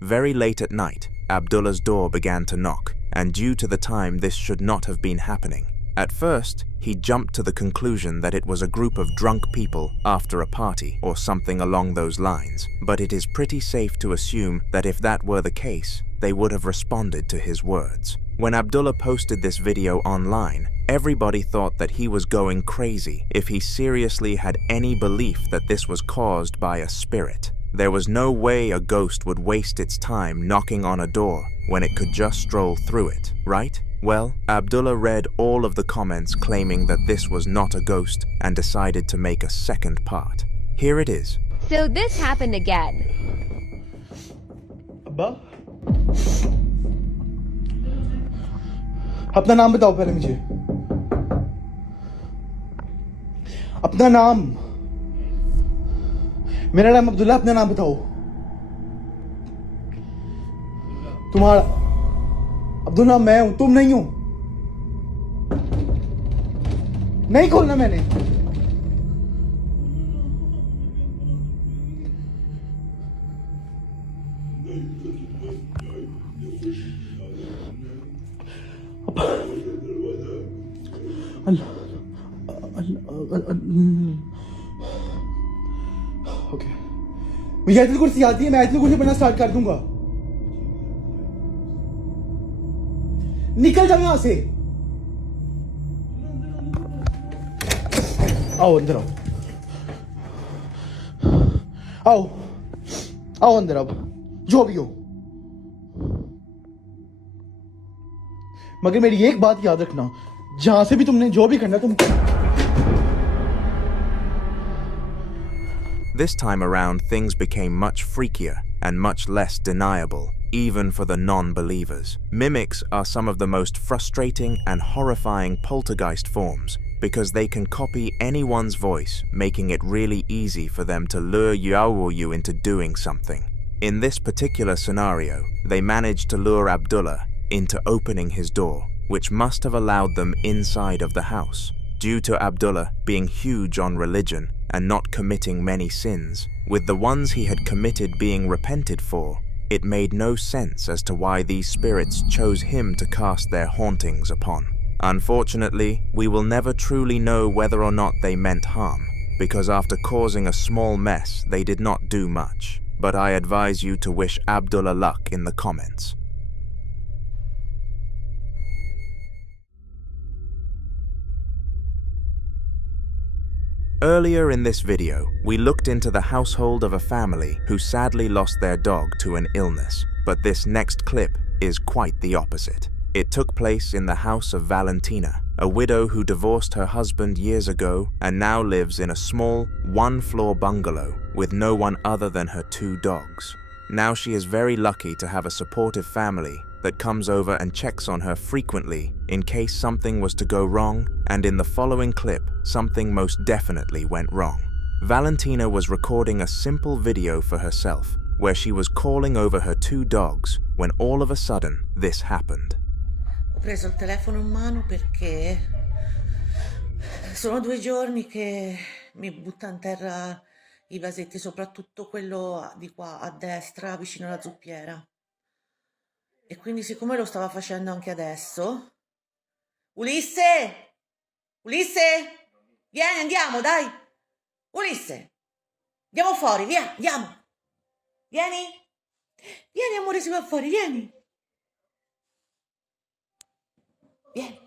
Very late at night, Abdullah's door began to knock, and due to the time this should not have been happening. At first, he jumped to the conclusion that it was a group of drunk people after a party or something along those lines, but it is pretty safe to assume that if that were the case, they would have responded to his words. When Abdullah posted this video online, everybody thought that he was going crazy if he seriously had any belief that this was caused by a spirit. There was no way a ghost would waste its time knocking on a door when it could just stroll through it, right? Well, Abdullah read all of the comments claiming that this was not a ghost and decided to make a second part. Here it is. So this happened again. अब्बा अपना नाम बताओ पहले मुझे. अपना नाम. मेरा नाम अब्दुल्ला. अपना नाम बताओ. तुम्हारा अब्दुल्ला मैं हूं, तुम नहीं हो. नहीं खोलना मैंने. ओके मुझे आयतुल कुर्सी आती है. मैं आयतुल कुर्सी पढ़ना स्टार्ट कर दूंगा. निकल जाओ यहां से. आओ अंदर आओ. आओ आओ अंदर. अब जो भी हो, मगर मेरी एक बात याद रखना, जहां से भी तुमने जो भी करना तुम. This time around, things became much freakier and much less deniable, even for the non-believers. Mimics are some of the most frustrating and horrifying poltergeist forms because they can copy anyone's voice, making it really easy for them to lure you into doing something. In this particular scenario, they managed to lure Abdullah into opening his door, which must have allowed them inside of the house. Due to Abdullah being huge on religion and not committing many sins, with the ones he had committed being repented for, it made no sense as to why these spirits chose him to cast their hauntings upon. Unfortunately, we will never truly know whether or not they meant harm, because after causing a small mess, they did not do much. But I advise you to wish Abdullah luck in the comments. Earlier in this video, we looked into the household of a family who sadly lost their dog to an illness, but this next clip is quite the opposite. It took place in the house of Valentina, a widow who divorced her husband years ago and now lives in a small, one-floor bungalow with no one other than her 2 dogs. Now she is very lucky to have a supportive family that comes over and checks on her frequently in case something was to go wrong, and in the following clip, something most definitely went wrong. Valentina was recording a simple video for herself where she was calling over her 2 dogs when all of a sudden this happened. Ho preso il telefono in mano perché sono 2 giorni che mi butta in terra i vasetti, soprattutto quello di qua a destra vicino alla zuppiera. E quindi siccome lo stava facendo anche adesso... Ulisse! Ulisse! Vieni, andiamo, dai! Ulisse! Andiamo fuori, via, andiamo! Vieni! Vieni, amore, si va fuori, vieni! Vieni!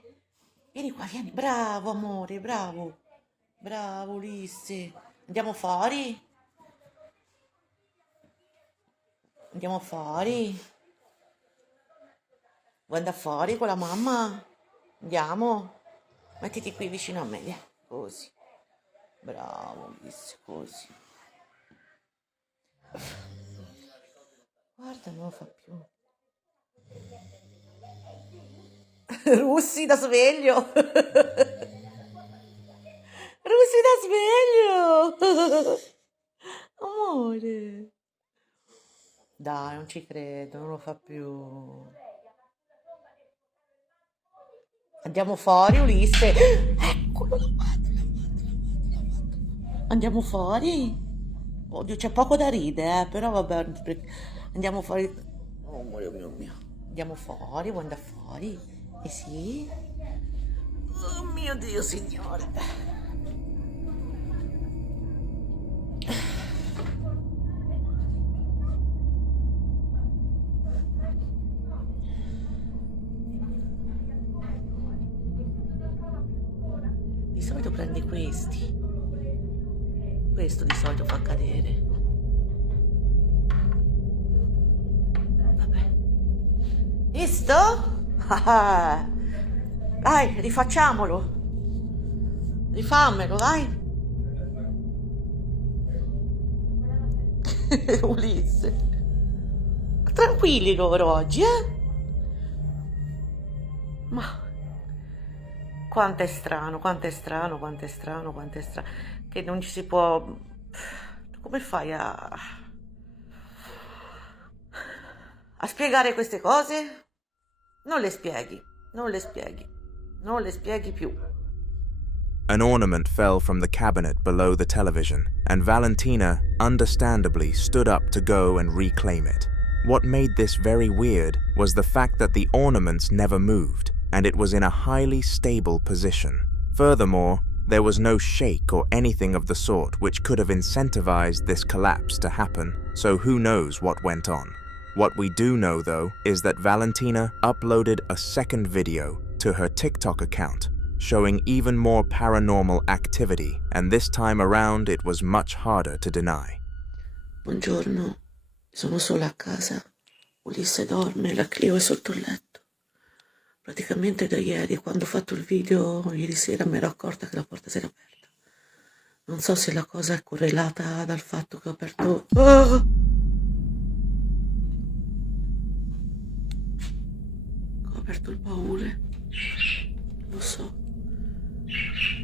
Vieni qua, vieni! Bravo, amore, bravo! Bravo, Ulisse! Andiamo fuori? Andiamo fuori? Vuoi andare fuori con la mamma? Andiamo? Mettiti qui vicino a me, via. Così. Bravo, Ulisse, così. Guarda, non lo fa più. Russi da sveglio. Russi da sveglio. Amore. Dai, non ci credo, non lo fa più. Andiamo fuori, Ulisse. Eccolo, la madre. Andiamo fuori? Oddio, c'è poco da ridere, però vabbè. Andiamo fuori. Oh, mio. Andiamo fuori, vuoi andare fuori? Eh sì? Oh mio Dio, signore. Di solito prendi questi. Questo di solito fa cadere. Vabbè. Visto? Dai, rifacciamolo. Rifammelo, dai. Ulisse. Tranquilli loro oggi, Ma quanto è strano, che non ci si può... Come fai a spiegare queste cose? Non le spieghi più. An ornament fell from the cabinet below the television, and Valentina, understandably, stood up to go and reclaim it. What made this very weird was the fact that the ornaments never moved, and it was in a highly stable position. Furthermore, there was no shake or anything of the sort which could have incentivized this collapse to happen, so who knows what went on. What we do know, though, is that Valentina uploaded a second video to her TikTok account, showing even more paranormal activity, and this time around it was much harder to deny. Buongiorno, sono sola a casa. Ulisse dorme, la Clio è sotto il letto. Praticamente da ieri, quando ho fatto il video, ieri sera mi ero accorta che la porta si era aperta. Non so se la cosa è correlata dal fatto che ho aperto... Ah! Ho aperto il baule. Non lo so.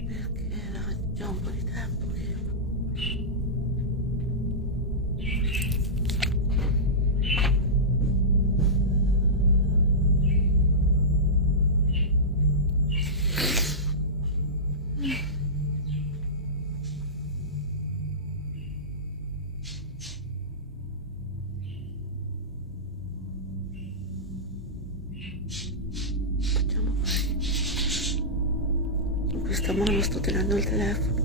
Perché era già un po' di tempo che... Facciamo così. In questa mano sto tenendo il telefono.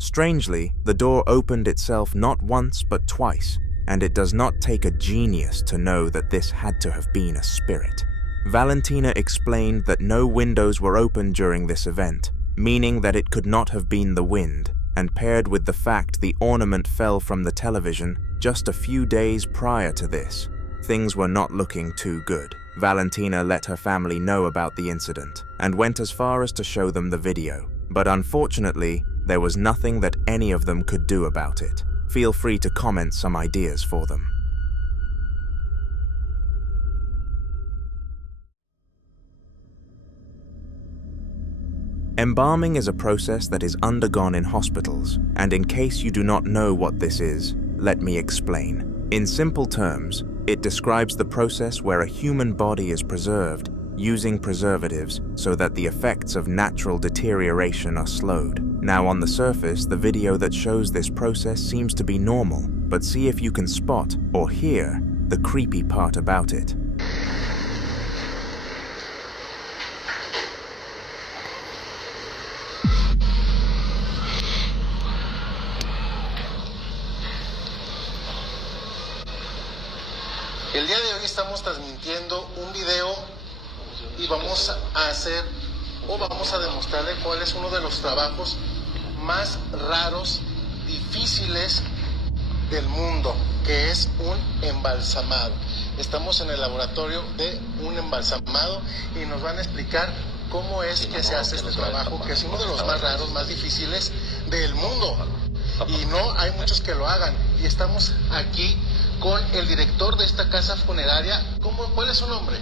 Strangely, the door opened itself not once but twice, and it does not take a genius to know that this had to have been a spirit. Valentina explained that no windows were open during this event, meaning that it could not have been the wind, and paired with the fact the ornament fell from the television just a few days prior to this, things were not looking too good. Valentina let her family know about the incident, and went as far as to show them the video. But unfortunately, there was nothing that any of them could do about it. Feel free to comment some ideas for them. Embalming is a process that is undergone in hospitals, and in case you do not know what this is, let me explain. In simple terms, it describes the process where a human body is preserved using preservatives so that the effects of natural deterioration are slowed. Now on the surface, the video that shows this process seems to be normal, but see if you can spot or hear the creepy part about it. El día de hoy estamos transmitiendo un video y vamos a hacer o vamos a demostrarle cuál es uno de los trabajos más raros, difíciles del mundo, que es un embalsamado. Estamos en el laboratorio de un embalsamado y nos van a explicar cómo es que se hace este trabajo, que es uno de los más raros, más difíciles del mundo. Y no hay muchos que lo hagan. Y estamos aquí con el director de esta casa funeraria. ¿Cuál es su nombre?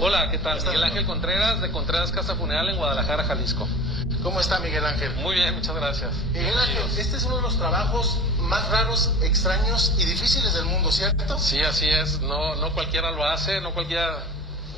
Hola, ¿qué tal? Miguel Ángel Contreras, de Contreras Casa Funeral en Guadalajara, Jalisco. ¿Cómo está Miguel Ángel? Muy bien, muchas gracias. Miguel Ángel, este es uno de los trabajos más raros, extraños y difíciles del mundo, ¿cierto? Sí, así es. No cualquiera lo hace, no cualquiera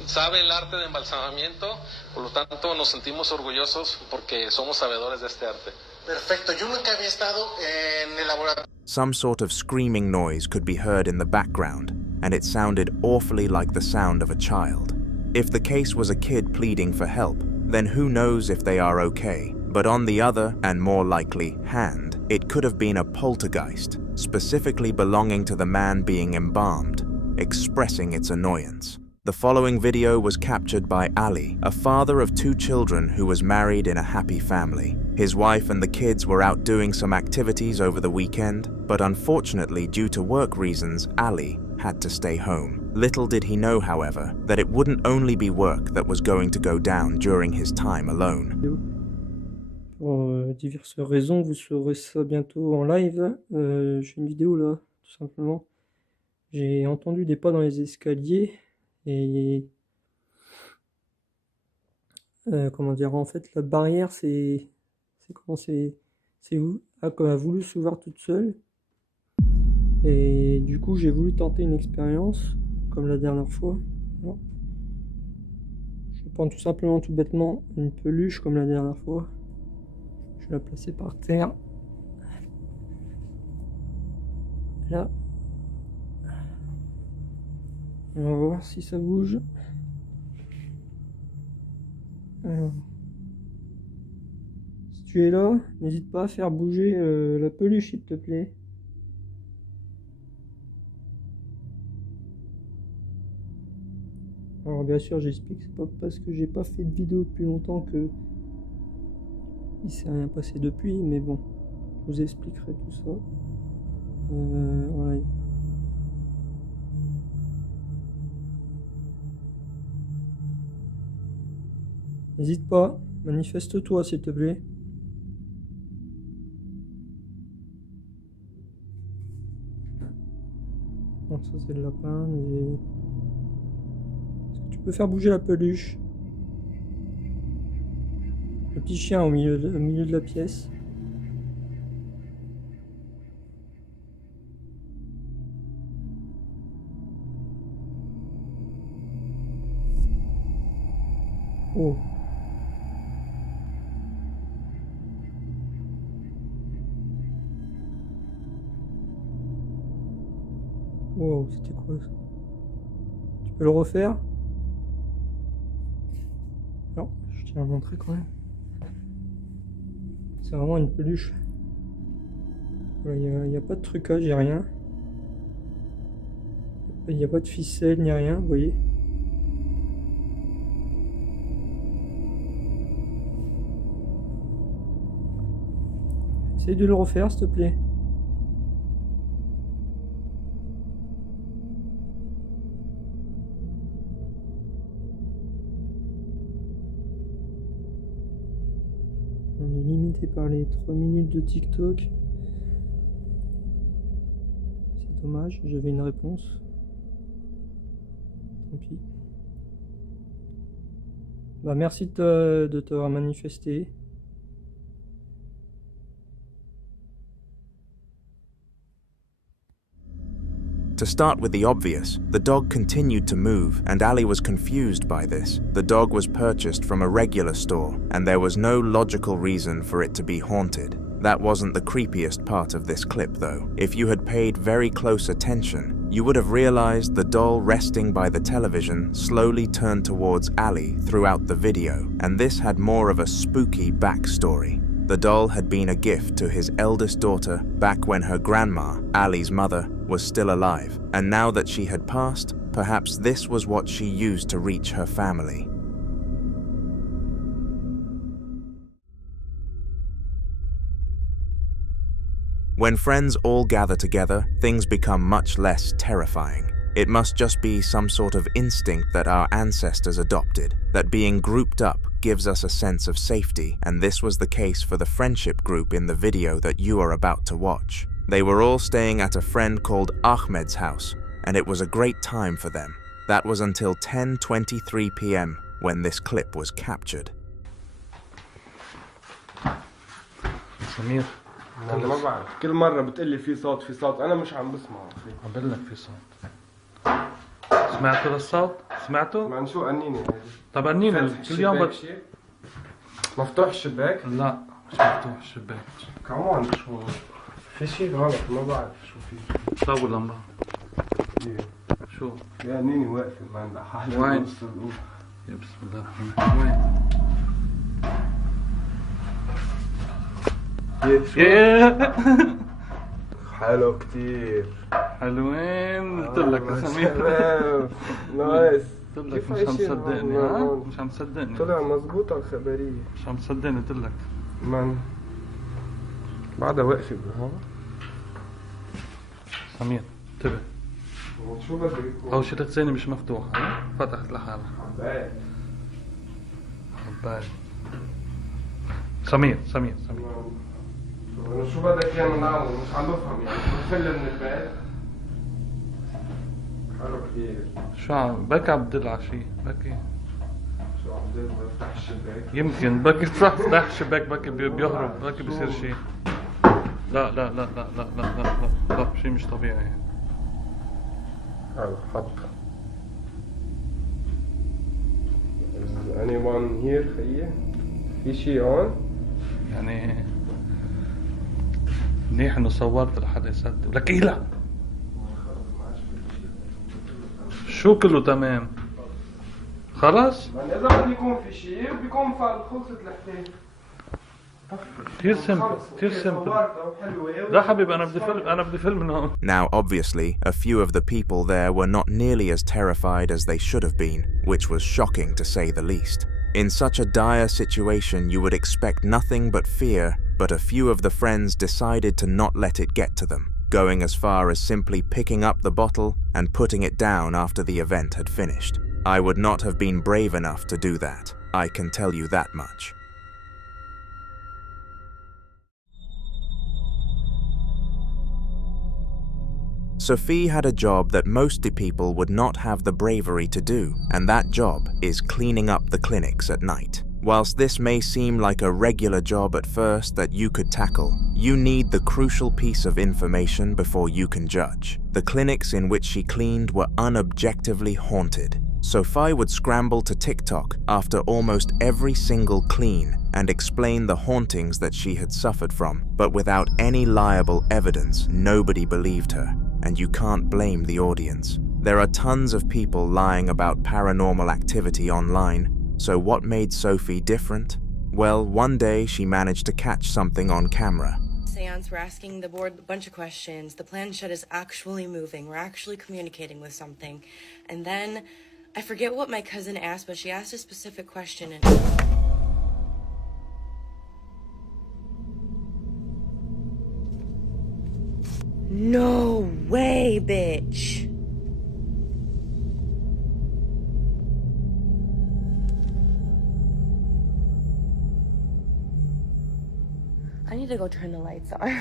sabe el arte de embalsamamiento. Por lo tanto, nos sentimos orgullosos porque somos sabedores de este arte. Perfecto. Yo nunca había estado en el laboratorio. Some sort of screaming noise could be heard in the background, and it sounded awfully like the sound of a child. If the case was a kid pleading for help, then who knows if they are okay. But on the other, and more likely, hand, it could have been a poltergeist, specifically belonging to the man being embalmed, expressing its annoyance. The following video was captured by Ali, a father of 2 children who was married in a happy family. His wife and the kids were out doing some activities over the weekend, but unfortunately, due to work reasons, Ali had to stay home. Little did he know, however, that it wouldn't only be work that was going to go down during his time alone. Pour diverses raisons, vous saurez ça bientôt en live. J'ai une vidéo là, tout simplement. J'ai entendu des pas dans les escaliers et comment dire, en fait la barrière a voulu s'ouvrir toute seule. Et du coup, j'ai voulu tenter une expérience, comme la dernière fois. Alors, je prends tout simplement, tout bêtement, une peluche, comme la dernière fois. Je vais la placer par terre. Là. On va voir si ça bouge. Alors, tu es là, n'hésite pas à faire bouger la peluche, s'il te plaît. Alors bien sûr, j'explique, c'est pas parce que j'ai pas fait de vidéo depuis longtemps que il s'est rien passé depuis, mais bon, je vous expliquerai tout ça. Voilà. N'hésite pas, manifeste-toi s'il te plaît. Donc ça c'est le lapin, mais... Est-ce que tu peux faire bouger la peluche? Le petit chien au milieu de la pièce. Oh. Wow, c'était quoi ça? Tu peux le refaire? Non, je tiens à montrer quand même. C'est vraiment une peluche. Il n'y a pas de trucage, il n'y a rien. Il n'y a pas de ficelle, ni rien, vous voyez. Essaye de le refaire, s'il te plaît. On est limité par les 3 minutes de TikTok. C'est dommage, j'avais une réponse. Tant pis. Bah, merci de t'avoir manifesté. To start with the obvious, the dog continued to move, and Ali was confused by this. The dog was purchased from a regular store, and there was no logical reason for it to be haunted. That wasn't the creepiest part of this clip, though. If you had paid very close attention, you would have realized the doll resting by the television slowly turned towards Ali throughout the video, and this had more of a spooky backstory. The doll had been a gift to his eldest daughter back when her grandma, Ali's mother, was still alive, and now that she had passed, perhaps this was what she used to reach her family. When friends all gather together, things become much less terrifying. It must just be some sort of instinct that our ancestors adopted, that being grouped up gives us a sense of safety, and this was the case for the friendship group in the video that you are about to watch. They were all staying at a friend called Ahmed's house, and it was a great time for them. That was until 10:23 p.m. when this clip was captured. سمير انا ما بعرف كل مرة بتقلي في صوت انا مش عم بسمع عم بقول لك في صوت سمعتوا للصوت؟ سمعتوا؟ ما شو قنيني هذه طب قنيني كل يوم مفتوح الشباك؟ لا مش مفتوح الشباك كمان شو في شيء غلط ما بعرف شو في طب اللمبة شو؟ يا قنيني واقفة ما عندها حالة وين؟ يا بسم الله الرحمن الرحيم وين؟ حلو كتير حلوين قلت لك يا سمير نايس قلت لك مش عم تصدقني ها مش عم تصدقني طلع مزبوطة الخبرية مش عم تصدقني قلت لك من بعدها واقفة بالهوا سمير انتبه شو بدك أول شي الخزانة مش مفتوحة فتحت لحالها حبايب سمير أنا شو بدك إيانا نعمل مش عم بفهم يعني بفل من البيت حلو كثير شو عم بك عبدل عشي بكي شو عبدل بفتح الشباك يمكن بكي تفتح الشباك بكي بيهرب بكي بيصير شيء لا لا لا لا لا لا لا لا لا شيء مش طبيعي حلو حط Is anyone here خيي؟ في شيء هون؟ يعني منيح انه صورت لحدا يصدق لك ايه لا شو كله تمام خلص؟ يعني اذا بده يكون في شيء بيكون خلصت الحكايه كثير سمبل كثير سمبل. لا حبيبي أنا بدي فيلم من هون. Now, obviously, a few of the people there were not nearly as terrified as they should have been, which was shocking to say the least. In such a dire situation, you would expect nothing but fear, but a few of the friends decided to not let it get to them, going as far as simply picking up the bottle and putting it down after the event had finished. I would not have been brave enough to do that. I can tell you that much. Sophie had a job that most people would not have the bravery to do, and that job is cleaning up the clinics at night. Whilst this may seem like a regular job at first that you could tackle, you need the crucial piece of information before you can judge. The clinics in which she cleaned were unobjectively haunted. Sophie would scramble to TikTok after almost every single clean and explain the hauntings that she had suffered from, but without any liable evidence, nobody believed her, and you can't blame the audience. There are tons of people lying about paranormal activity online, so what made Sophie different? Well, one day she managed to catch something on camera. Seance, we're asking the board a bunch of questions. The planchette is actually moving. We're actually communicating with something. And then, I forget what my cousin asked, but she asked a specific question and... No way, bitch. I need to go turn the lights on.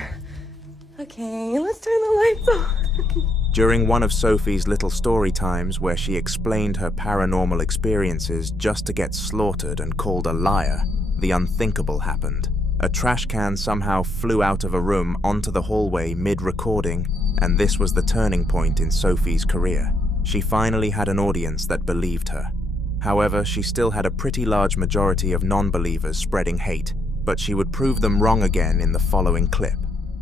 Okay, let's turn the lights on. During one of Sophie's little story times where she explained her paranormal experiences just to get slaughtered and called a liar, the unthinkable happened. A trash can somehow flew out of a room onto the hallway mid-recording, and this was the turning point in Sophie's career. She finally had an audience that believed her. However, she still had a pretty large majority of non-believers spreading hate, but she would prove them wrong again in the following clip.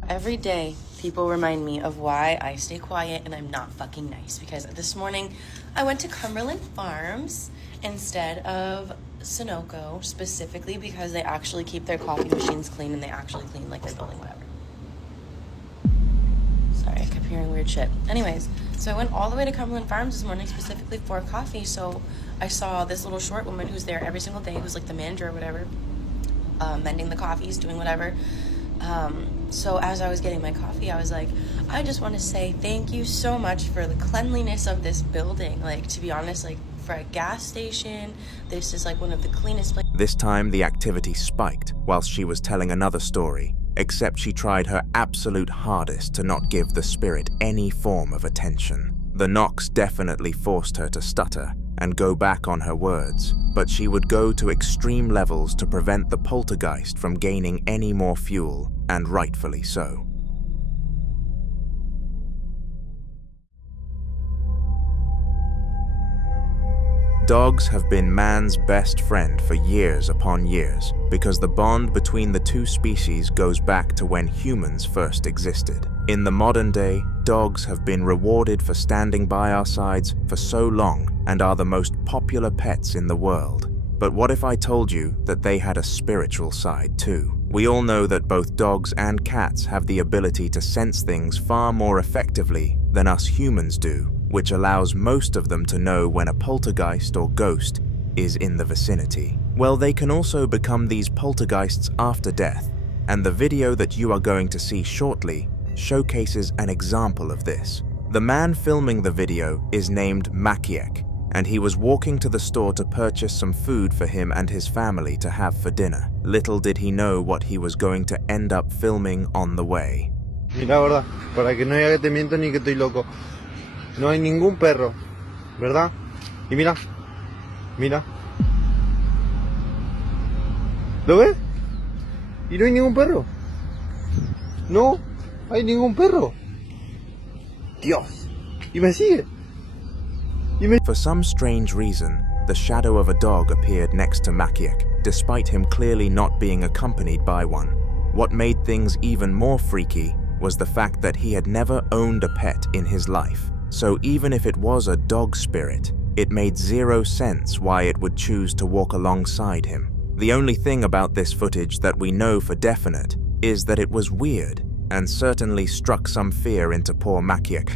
Every day, people remind me of why I stay quiet and I'm not fucking nice. Because this morning, I went to Cumberland Farms instead of Sunoco, specifically because they actually keep their coffee machines clean and they actually clean like their building, whatever. Sorry, I kept hearing weird shit. Anyways, so I went all the way to Cumberland Farms this morning specifically for coffee. So I saw this little short woman who's there every single day, who's like the manager or whatever, mending the coffees, doing whatever. So as I was getting my coffee, I was like, I just want to say thank you so much for the cleanliness of this building. Like, to be honest, like for a gas station, this is like one of the cleanest places. This time the activity spiked whilst she was telling another story, except she tried her absolute hardest to not give the spirit any form of attention. The knocks definitely forced her to stutter and go back on her words, but she would go to extreme levels to prevent the poltergeist from gaining any more fuel, and rightfully so. Dogs have been man's best friend for years upon years because the bond between the two species goes back to when humans first existed. In the modern day, dogs have been rewarded for standing by our sides for so long and are the most popular pets in the world. But what if I told you that they had a spiritual side too? We all know that both dogs and cats have the ability to sense things far more effectively than us humans do, which allows most of them to know when a poltergeist or ghost is in the vicinity. Well, they can also become these poltergeists after death, and the video that you are going to see shortly showcases an example of this. The man filming the video is named Makiek, and he was walking to the store to purchase some food for him and his family to have for dinner. Little did he know what he was going to end up filming on the way. Mira, verdad, para que no diga que te miento ni que estoy loco. No hay ningún perro, ¿verdad? Y mira, mira. ¿Lo ves? Y no hay ningún perro. No hay ningún perro. Dios. Y me sigue. For some strange reason, the shadow of a dog appeared next to Makiek, despite him clearly not being accompanied by one. What made things even more freaky was the fact that he had never owned a pet in his life. So even if it was a dog spirit, it made zero sense why it would choose to walk alongside him. The only thing about this footage that we know for definite is that it was weird and certainly struck some fear into poor Makiak.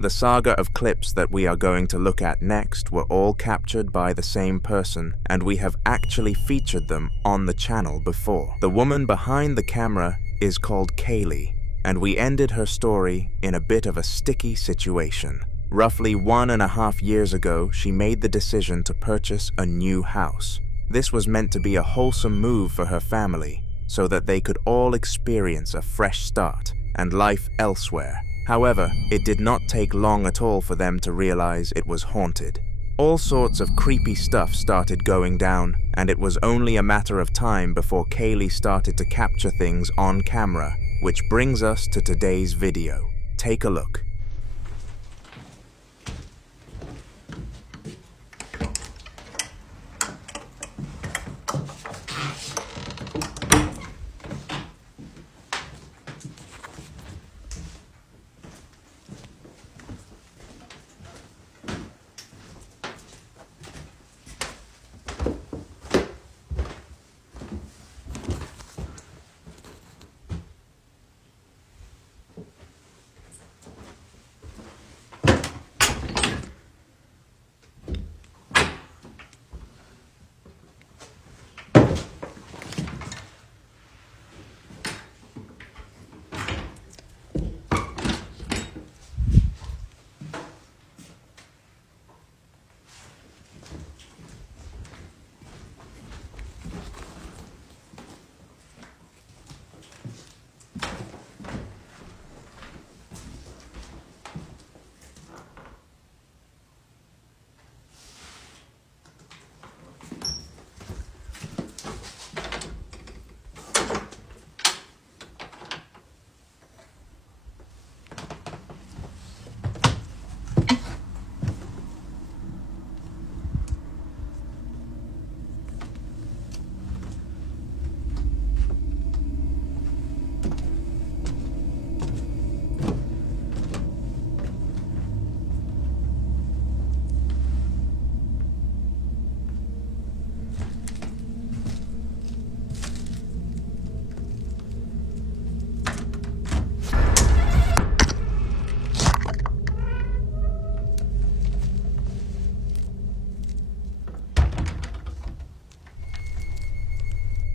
The saga of clips that we are going to look at next were all captured by the same person, and we have actually featured them on the channel before. The woman behind the camera is called Kaye, and we ended her story in a bit of a sticky situation. Roughly 1.5 years ago, she made the decision to purchase a new house. This was meant to be a wholesome move for her family, so that they could all experience a fresh start and life elsewhere. However, it did not take long at all for them to realize it was haunted. All sorts of creepy stuff started going down, and it was only a matter of time before Kaye started to capture things on camera, which brings us to today's video. Take a look.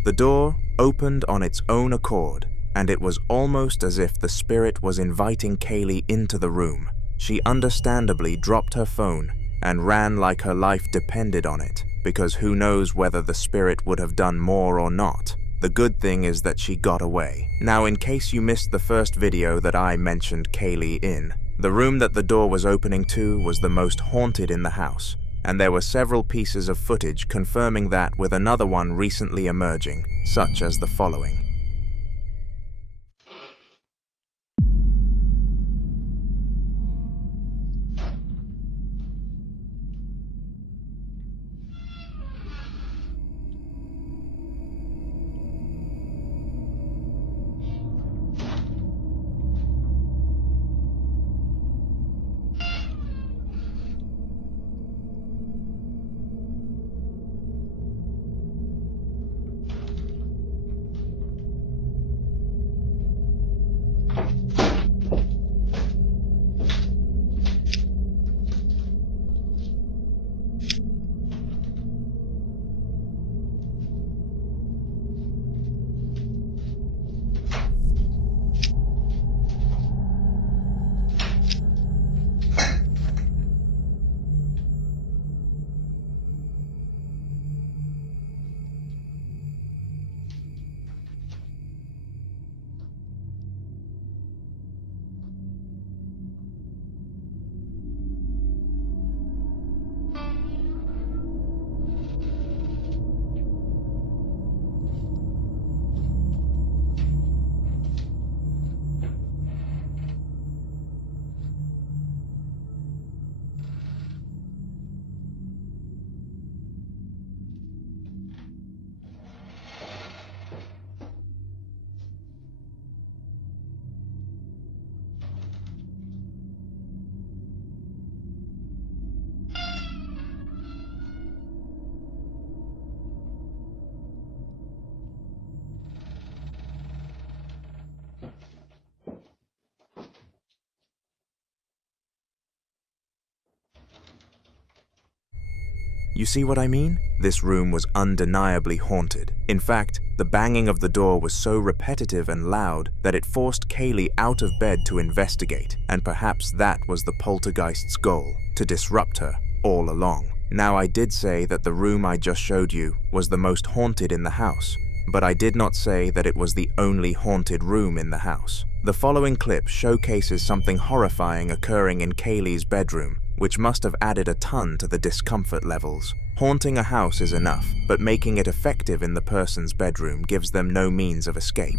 The door opened on its own accord, and it was almost as if the spirit was inviting Kaye into the room. She understandably dropped her phone and ran like her life depended on it, because who knows whether the spirit would have done more or not. The good thing is that she got away. Now, in case you missed the first video that I mentioned Kaye in, the room that the door was opening to was the most haunted in the house, and there were several pieces of footage confirming that, with another one recently emerging, such as the following. You see what I mean? This room was undeniably haunted. In fact, the banging of the door was so repetitive and loud that it forced Kaye out of bed to investigate, and perhaps that was the poltergeist's goal, to disrupt her all along. Now, I did say that the room I just showed you was the most haunted in the house, but I did not say that it was the only haunted room in the house. The following clip showcases something horrifying occurring in Kaye's bedroom, which must have added a ton to the discomfort levels. Haunting a house is enough, but making it effective in the person's bedroom gives them no means of escape.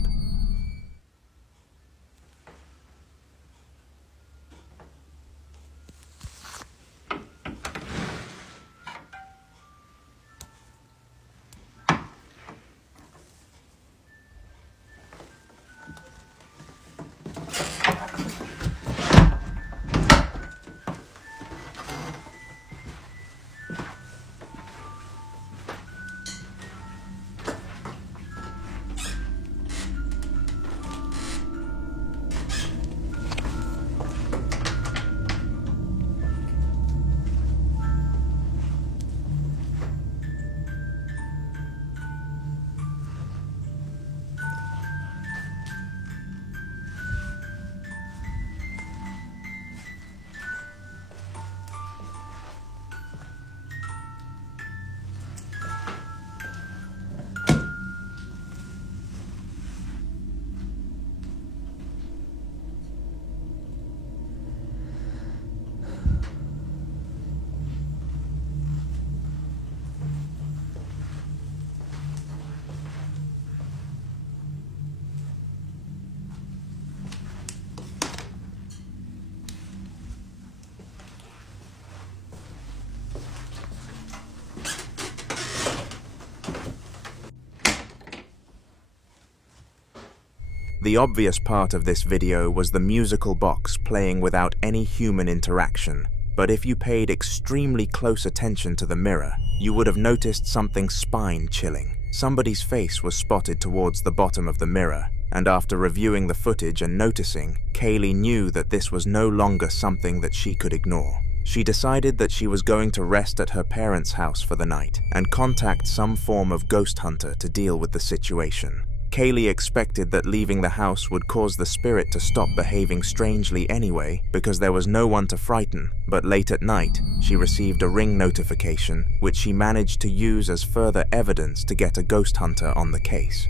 The obvious part of this video was the musical box playing without any human interaction, but if you paid extremely close attention to the mirror, you would have noticed something spine-chilling. Somebody's face was spotted towards the bottom of the mirror, and after reviewing the footage and noticing, Kaye knew that this was no longer something that she could ignore. She decided that she was going to rest at her parents' house for the night and contact some form of ghost hunter to deal with the situation. Kaye expected that leaving the house would cause the spirit to stop behaving strangely anyway, because there was no one to frighten, but late at night, she received a ring notification, which she managed to use as further evidence to get a ghost hunter on the case.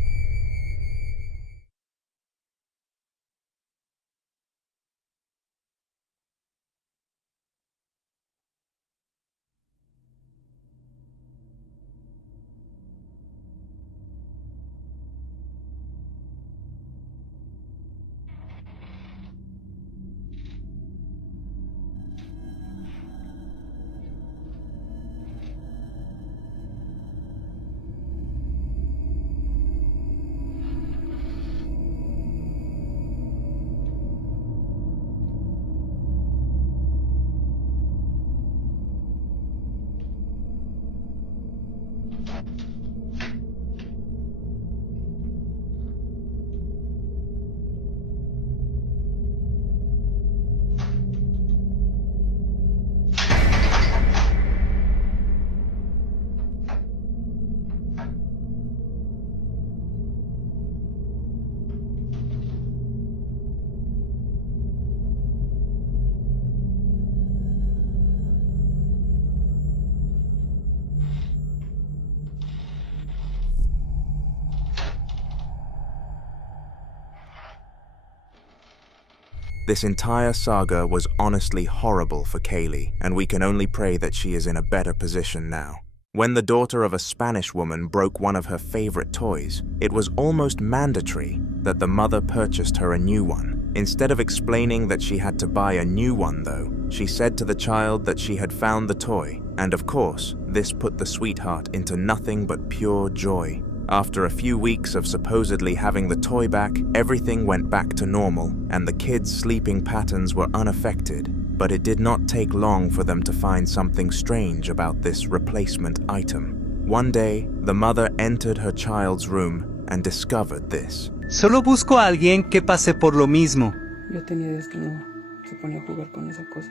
This entire saga was honestly horrible for Kaye, and we can only pray that she is in a better position now. When the daughter of a Spanish woman broke one of her favorite toys, it was almost mandatory that the mother purchased her a new one. Instead of explaining that she had to buy a new one though, she said to the child that she had found the toy, and of course, this put the sweetheart into nothing but pure joy. After a few weeks of supposedly having the toy back, everything went back to normal, and the kids' sleeping patterns were unaffected. But it did not take long for them to find something strange about this replacement item. One day, the mother entered her child's room and discovered this. Solo busco a alguien que pase por lo mismo. Yo tenía días que no se ponía a jugar con esa cosa.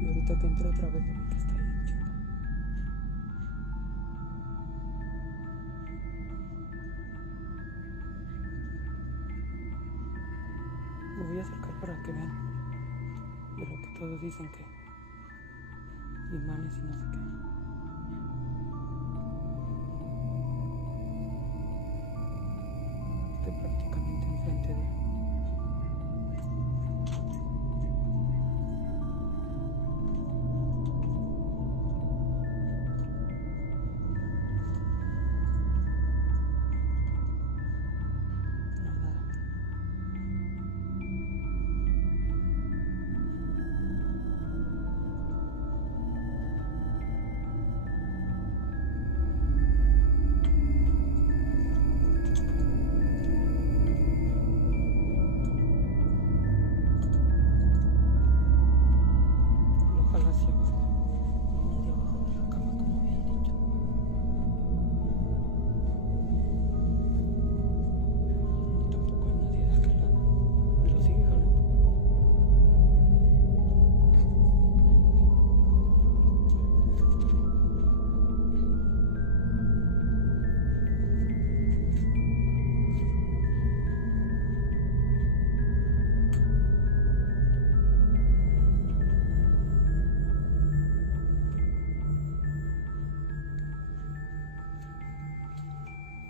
Y Ahorita que entré otra vez, que está ahí, chinga. Me voy a acercar para que vean de lo que todos dicen que imanes y no sé qué. Estoy prácticamente enfrente de él.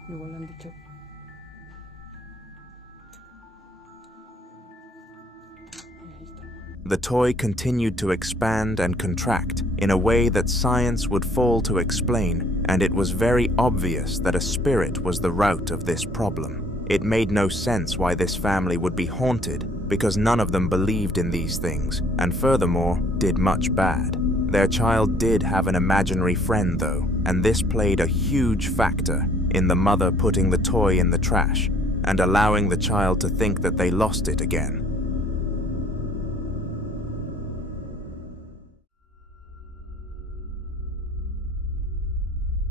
Igual han dicho. The toy continued to expand and contract in a way that science would fall to explain, and it was very obvious that a spirit was the root of this problem. It made no sense why this family would be haunted, because none of them believed in these things, and furthermore, did much bad. Their child did have an imaginary friend though, and this played a huge factor in the mother putting the toy in the trash and allowing the child to think that they lost it again.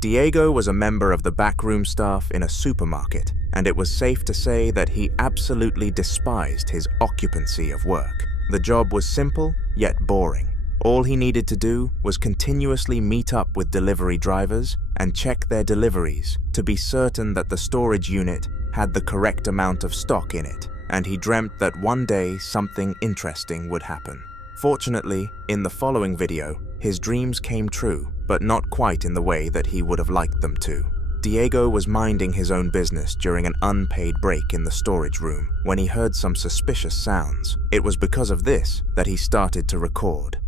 Diego was a member of the backroom staff in a supermarket, and it was safe to say that he absolutely despised his occupancy of work. The job was simple, yet boring. All he needed to do was continuously meet up with delivery drivers and check their deliveries to be certain that the storage unit had the correct amount of stock in it, and he dreamt that one day something interesting would happen. Fortunately, in the following video, his dreams came true, but not quite in the way that he would have liked them to. Diego was minding his own business during an unpaid break in the storage room when he heard some suspicious sounds. It was because of this that he started to record.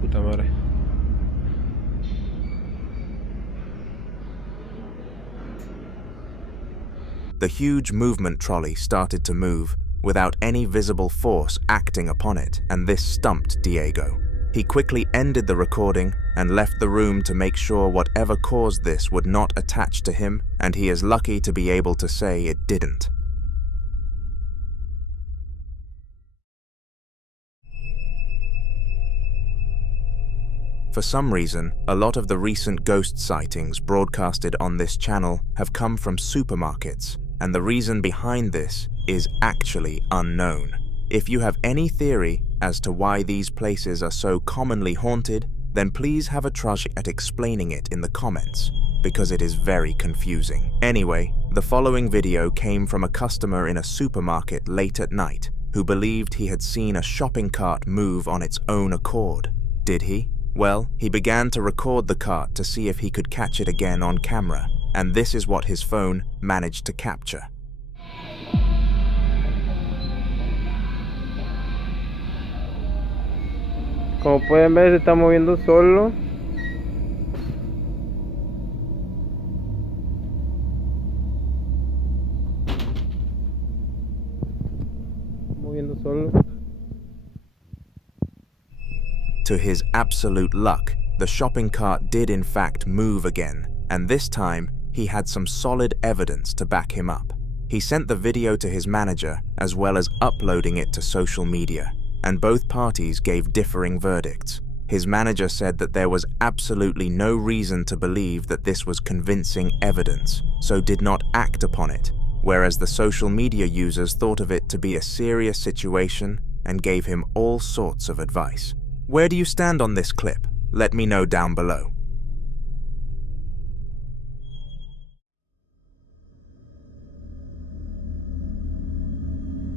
Puta madre. The huge movement trolley started to move without any visible force acting upon it, and this stumped Diego. He quickly ended the recording and left the room to make sure whatever caused this would not attach to him, and he is lucky to be able to say it didn't. For some reason, a lot of the recent ghost sightings broadcasted on this channel have come from supermarkets, and the reason behind this is actually unknown. If you have any theory as to why these places are so commonly haunted, then please have a try at explaining it in the comments, because it is very confusing. Anyway, the following video came from a customer in a supermarket late at night who believed he had seen a shopping cart move on its own accord. Did he? Well, he began to record the cart to see if he could catch it again on camera, and this is what his phone managed to capture. Como pueden ver, se está moviendo solo. Moviendo solo. To his absolute luck, the shopping cart did in fact move again, and this time he had some solid evidence to back him up. He sent the video to his manager as well as uploading it to social media, and both parties gave differing verdicts. His manager said that there was absolutely no reason to believe that this was convincing evidence, so did not act upon it, whereas the social media users thought of it to be a serious situation and gave him all sorts of advice. Where do you stand on this clip? Let me know down below.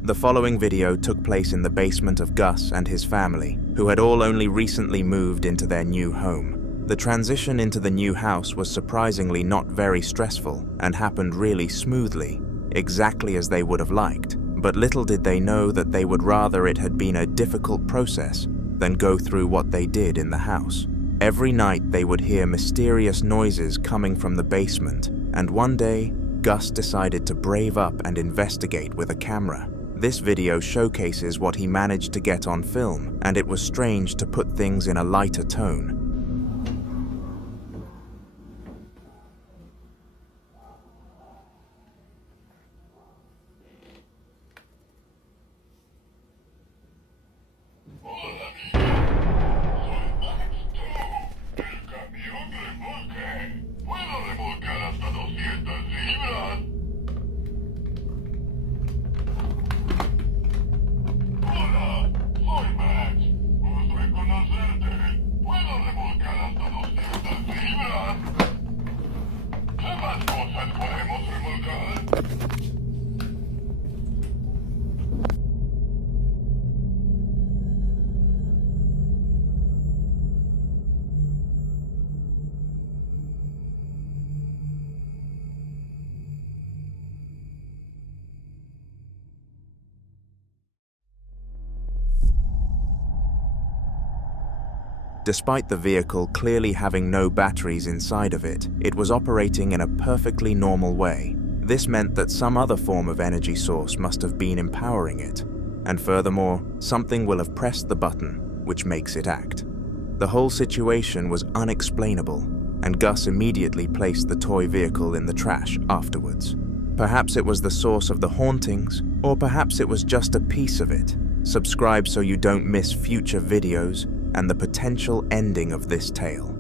The following video took place in the basement of Gus and his family, who had all only recently moved into their new home. The transition into the new house was surprisingly not very stressful and happened really smoothly, exactly as they would have liked, but little did they know that they would rather it had been a difficult process than go through what they did in the house. Every night they would hear mysterious noises coming from the basement, and one day, Gus decided to brave up and investigate with a camera. This video showcases what he managed to get on film, and it was strange to put things in a lighter tone. Despite the vehicle clearly having no batteries inside of it, it was operating in a perfectly normal way. This meant that some other form of energy source must have been empowering it. And furthermore, something will have pressed the button, which makes it act. The whole situation was unexplainable, and Gus immediately placed the toy vehicle in the trash afterwards. Perhaps it was the source of the hauntings, or perhaps it was just a piece of it. Subscribe so you don't miss future videos and the potential ending of this tale.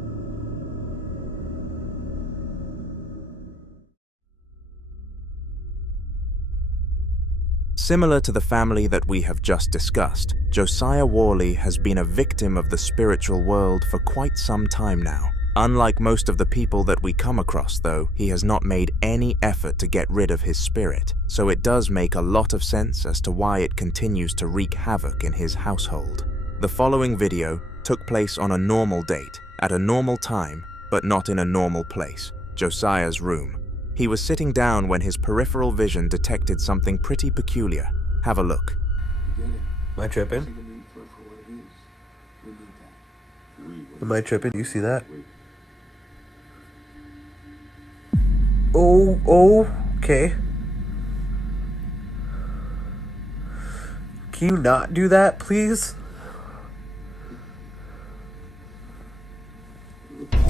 Similar to the family that we have just discussed, Josiah Worley has been a victim of the spiritual world for quite some time now. Unlike most of the people that we come across, though, he has not made any effort to get rid of his spirit, so it does make a lot of sense as to why it continues to wreak havoc in his household. The following video took place on a normal date, at a normal time, but not in a normal place, Josiah's room. He was sitting down when his peripheral vision detected something pretty peculiar. Have a look. Am I tripping? Am I tripping? Do you see that? Oh, okay. Can you not do that, please?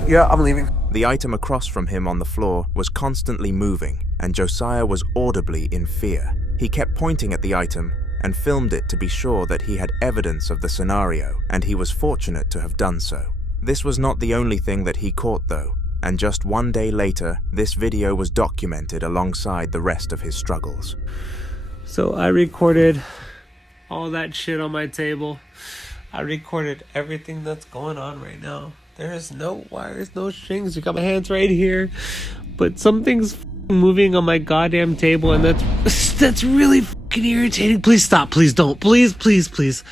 Yeah, I'm leaving. The item across from him on the floor was constantly moving, and Josiah was audibly in fear. He kept pointing at the item and filmed it to be sure that he had evidence of the scenario, and he was fortunate to have done so. This was not the only thing that he caught, though, and just one day later, this video was documented alongside the rest of his struggles. So I recorded all that shit on my table. I recorded everything that's going on right now. There's no wires, no strings. You got my hands right here, but something's moving on my goddamn table, and that's really fucking irritating. Please stop. Please don't. Please, please, please.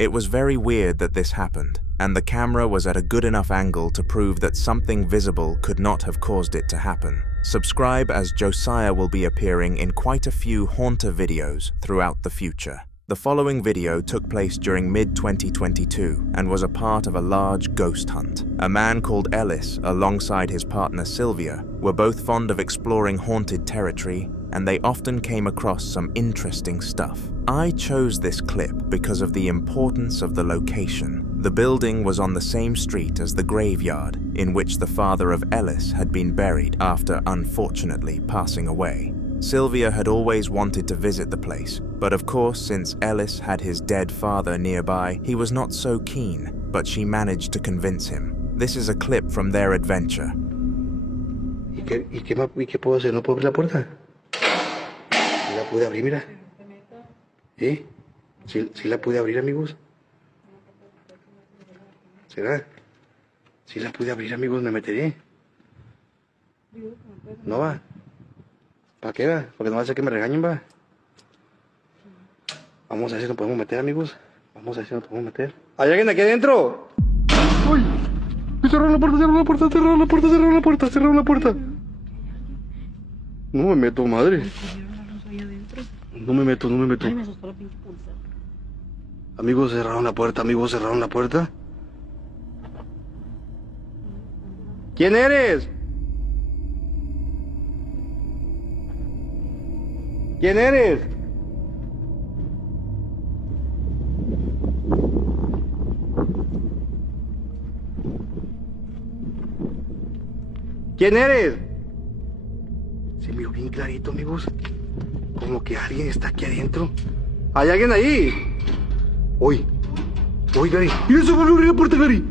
It was very weird that this happened, and the camera was at a good enough angle to prove that something visible could not have caused it to happen. Subscribe, as Josiah will be appearing in quite a few haunter videos throughout the future. The following video took place during mid-2022 and was a part of a large ghost hunt. A man called Ellis, alongside his partner Sylvia, were both fond of exploring haunted territory, and they often came across some interesting stuff. I chose this clip because of the importance of the location. The building was on the same street as the graveyard in which the father of Ellis had been buried after unfortunately passing away. Sylvia had always wanted to visit the place, but of course, since Ellis had his dead father nearby, he was not so keen, but she managed to convince him. This is a clip from their adventure. ¿Y qué puedo hacer? ¿No puedo abrir la puerta? ¿Sí la pude abrir, mira? ¿Sí? ¿Sí la pude abrir, amigos? ¿Será? Si la pude abrir, amigos, me meteré. ¿No va? ¿Para qué va? Porque no va a hacer que me regañen, va. Vamos a ver si nos podemos meter, amigos. Vamos a ver si nos podemos meter. ¿Hay alguien aquí adentro? ¡Uy! Cerraron la puerta, cerraron la puerta, cerraron la puerta, cerraron la puerta, cerraron la puerta. No me meto, madre. No me meto, no me meto. Amigos, cerraron la puerta, amigos, cerraron la puerta. ¿Quién eres? ¿Quién eres? ¿Quién eres? Se miró bien clarito, amigos. Como que alguien está aquí adentro. ¿Hay alguien ahí? Uy, Gary. ¡Mira, se volvió a abrir la puerta, Gary!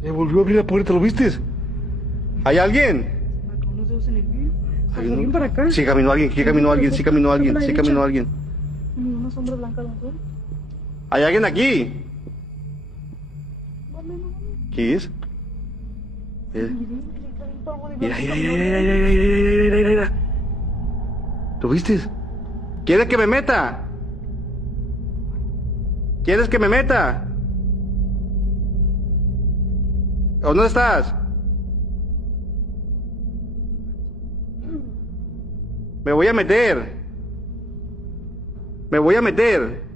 Se volvió a abrir la puerta, ¿lo viste? ¿Hay alguien? ¿Alguien para acá? Sí caminó alguien, sí caminó alguien, sí caminó alguien, sí caminó alguien. Una sombra blanca, ¿no? ¿Hay alguien aquí? ¿Qué es? Mira. ¿Lo viste? ¿Quieres que me meta? ¿Quieres que me meta? ¿Dónde estás? Me voy a meter. Me voy a meter.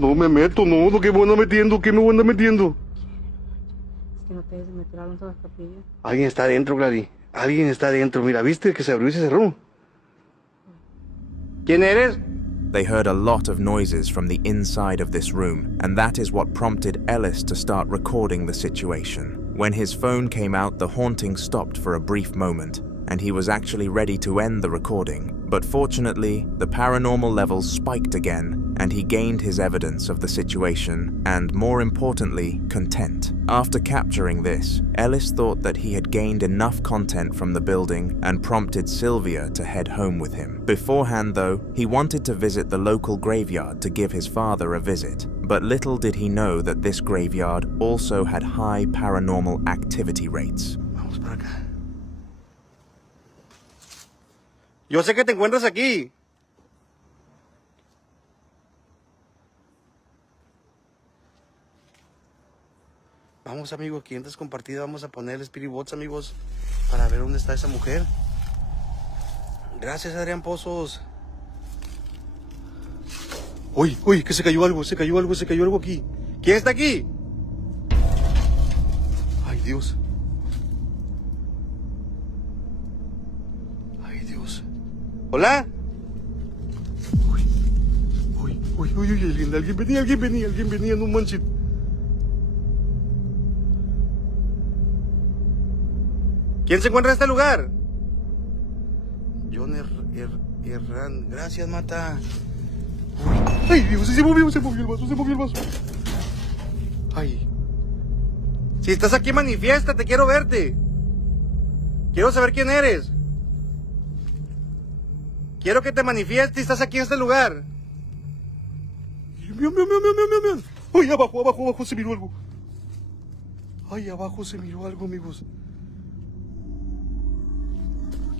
No me meto, no, ¿qué me anda metiendo? ¿Qué me anda metiendo? Es que no te debes meter algo en todas las capillas. Alguien está adentro, Gladys. Alguien está adentro. Mira, ¿viste que se abrió y se cerró? ¿Quién eres? They heard a lot of noises from the inside of this room, and that is what prompted Ellis to start recording the situation. When his phone came out, the haunting stopped for a brief moment, and he was actually ready to end the recording. But fortunately, the paranormal levels spiked again, and he gained his evidence of the situation, and more importantly, content. After capturing this, Ellis thought that he had gained enough content from the building and prompted Sylvia to head home with him. Beforehand though, he wanted to visit the local graveyard to give his father a visit, but little did he know that this graveyard also had high paranormal activity rates. Vamos para acá. Yo sé que te encuentras aquí. Vamos, amigos, clientes compartidos, vamos a poner el Spirit Box, amigos, para ver dónde está esa mujer. Gracias, Adrián Pozos. Uy, que se cayó algo aquí. ¿Quién está aquí? Ay, Dios. ¿Hola? Uy, alguien venía, no manches. ¿Quién se encuentra en este lugar? John Herrán, gracias, Mata. Uy, ay, Dios, se movió el vaso. Ay. Si estás aquí, manifiéstate, quiero verte. Quiero saber quién eres. Quiero que te manifiestes, estás aquí en este lugar. Miau. Ay, abajo se miró algo. Ay, abajo se miró algo, amigos.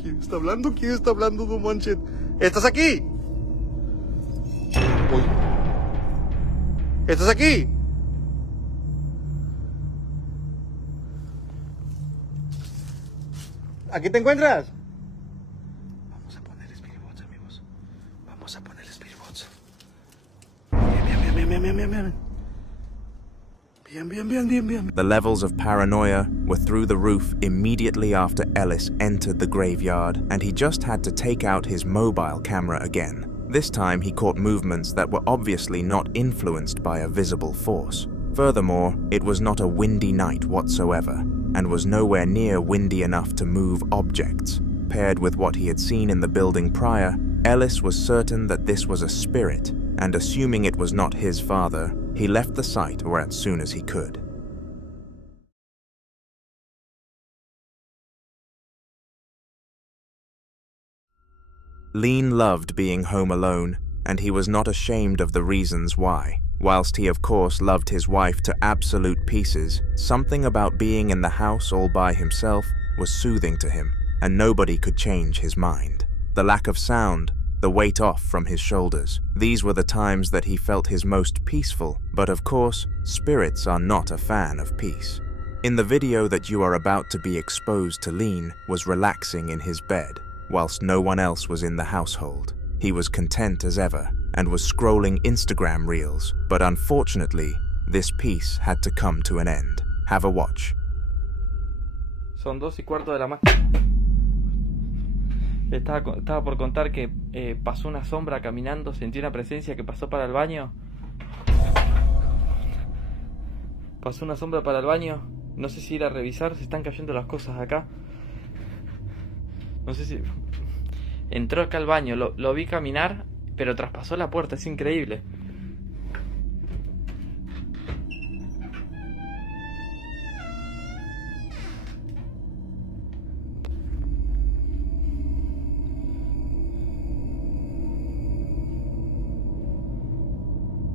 ¿Quién está hablando? No manches. ¿Estás aquí? Uy. ¿Estás aquí? ¿Aquí te encuentras? Vamos a poner Spirit Box, amigos. Vamos a poner Spirit Box. Mira. The levels of paranoia were through the roof immediately after Ellis entered the graveyard, and he just had to take out his mobile camera again. This time he caught movements that were obviously not influenced by a visible force. Furthermore, it was not a windy night whatsoever, and was nowhere near windy enough to move objects. Paired with what he had seen in the building prior, Ellis was certain that this was a spirit, and assuming it was not his father, he left the site or as soon as he could. Lean loved being home alone, and he was not ashamed of the reasons why. Whilst he of course loved his wife to absolute pieces, something about being in the house all by himself was soothing to him, and nobody could change his mind. The lack of sound, the weight off from his shoulders, these were the times that he felt his most peaceful, but of course, spirits are not a fan of peace. In the video that you are about to be exposed to, Lean was relaxing in his bed, whilst no one else was in the household. He was content as ever, and was scrolling Instagram reels, but unfortunately, this peace had to come to an end. Have a watch. Son 2:15 de la mañana. Estaba por contar que pasó una sombra caminando, sentí una presencia que pasó para el baño. Pasó una sombra para el baño, no sé si ir a revisar, se están cayendo las cosas acá. No sé si... Entró acá al baño, lo vi caminar, pero traspasó la puerta, es increíble.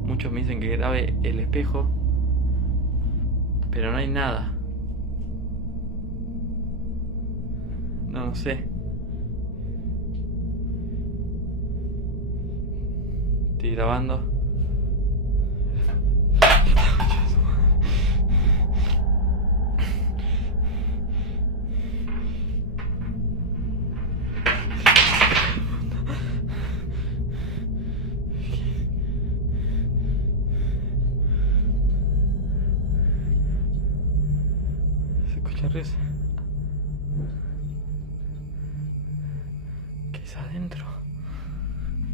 Muchos me dicen que grabe el espejo, pero no hay nada. No sé. Estoy grabando. Se escucha risa. ¿Qué es adentro?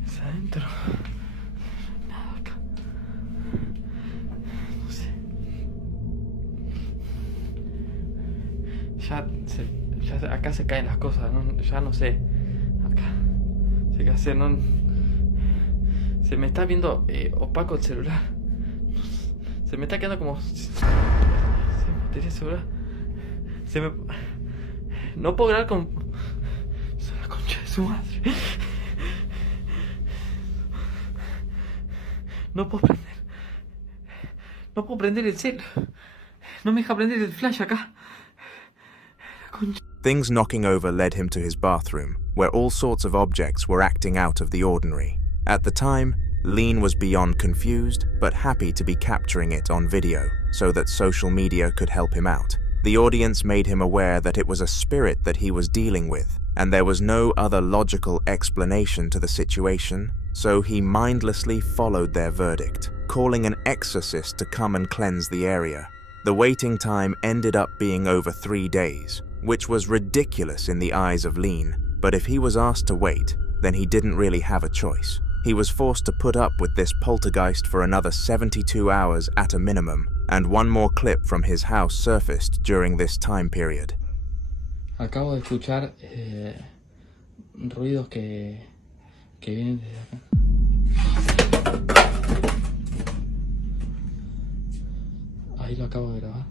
Es adentro. Acá se caen las cosas, ¿no? Ya no sé. Acá. No sé qué hacer, no. Se me está viendo opaco el celular. Se me está quedando como. Se batería el celular. No puedo grabar con. Es la concha de su madre. No puedo prender. No puedo prender el cel. No me deja prender el flash acá. Things knocking over led him to his bathroom, where all sorts of objects were acting out of the ordinary. At the time, Lean was beyond confused, but happy to be capturing it on video, so that social media could help him out. The audience made him aware that it was a spirit that he was dealing with, and there was no other logical explanation to the situation, so he mindlessly followed their verdict, calling an exorcist to come and cleanse the area. The waiting time ended up being over 3 days, which was ridiculous in the eyes of Lean, but if he was asked to wait, then he didn't really have a choice. He was forced to put up with this poltergeist for another 72 hours at a minimum, and one more clip from his house surfaced during this time period. Acabo de escuchar ruidos que vienen desde acá. Ahí lo acabo de grabar.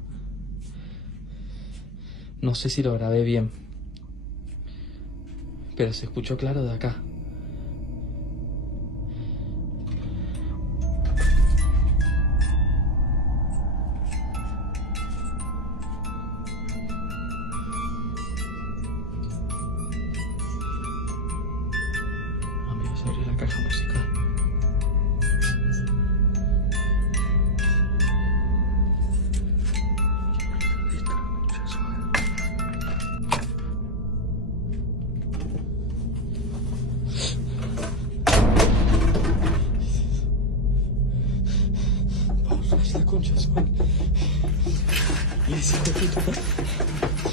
No sé si lo grabé bien, pero se escuchó claro de acá. Amigo, se abrió la caja musical. flash, la concha de su madre. Y ese hijo de puta.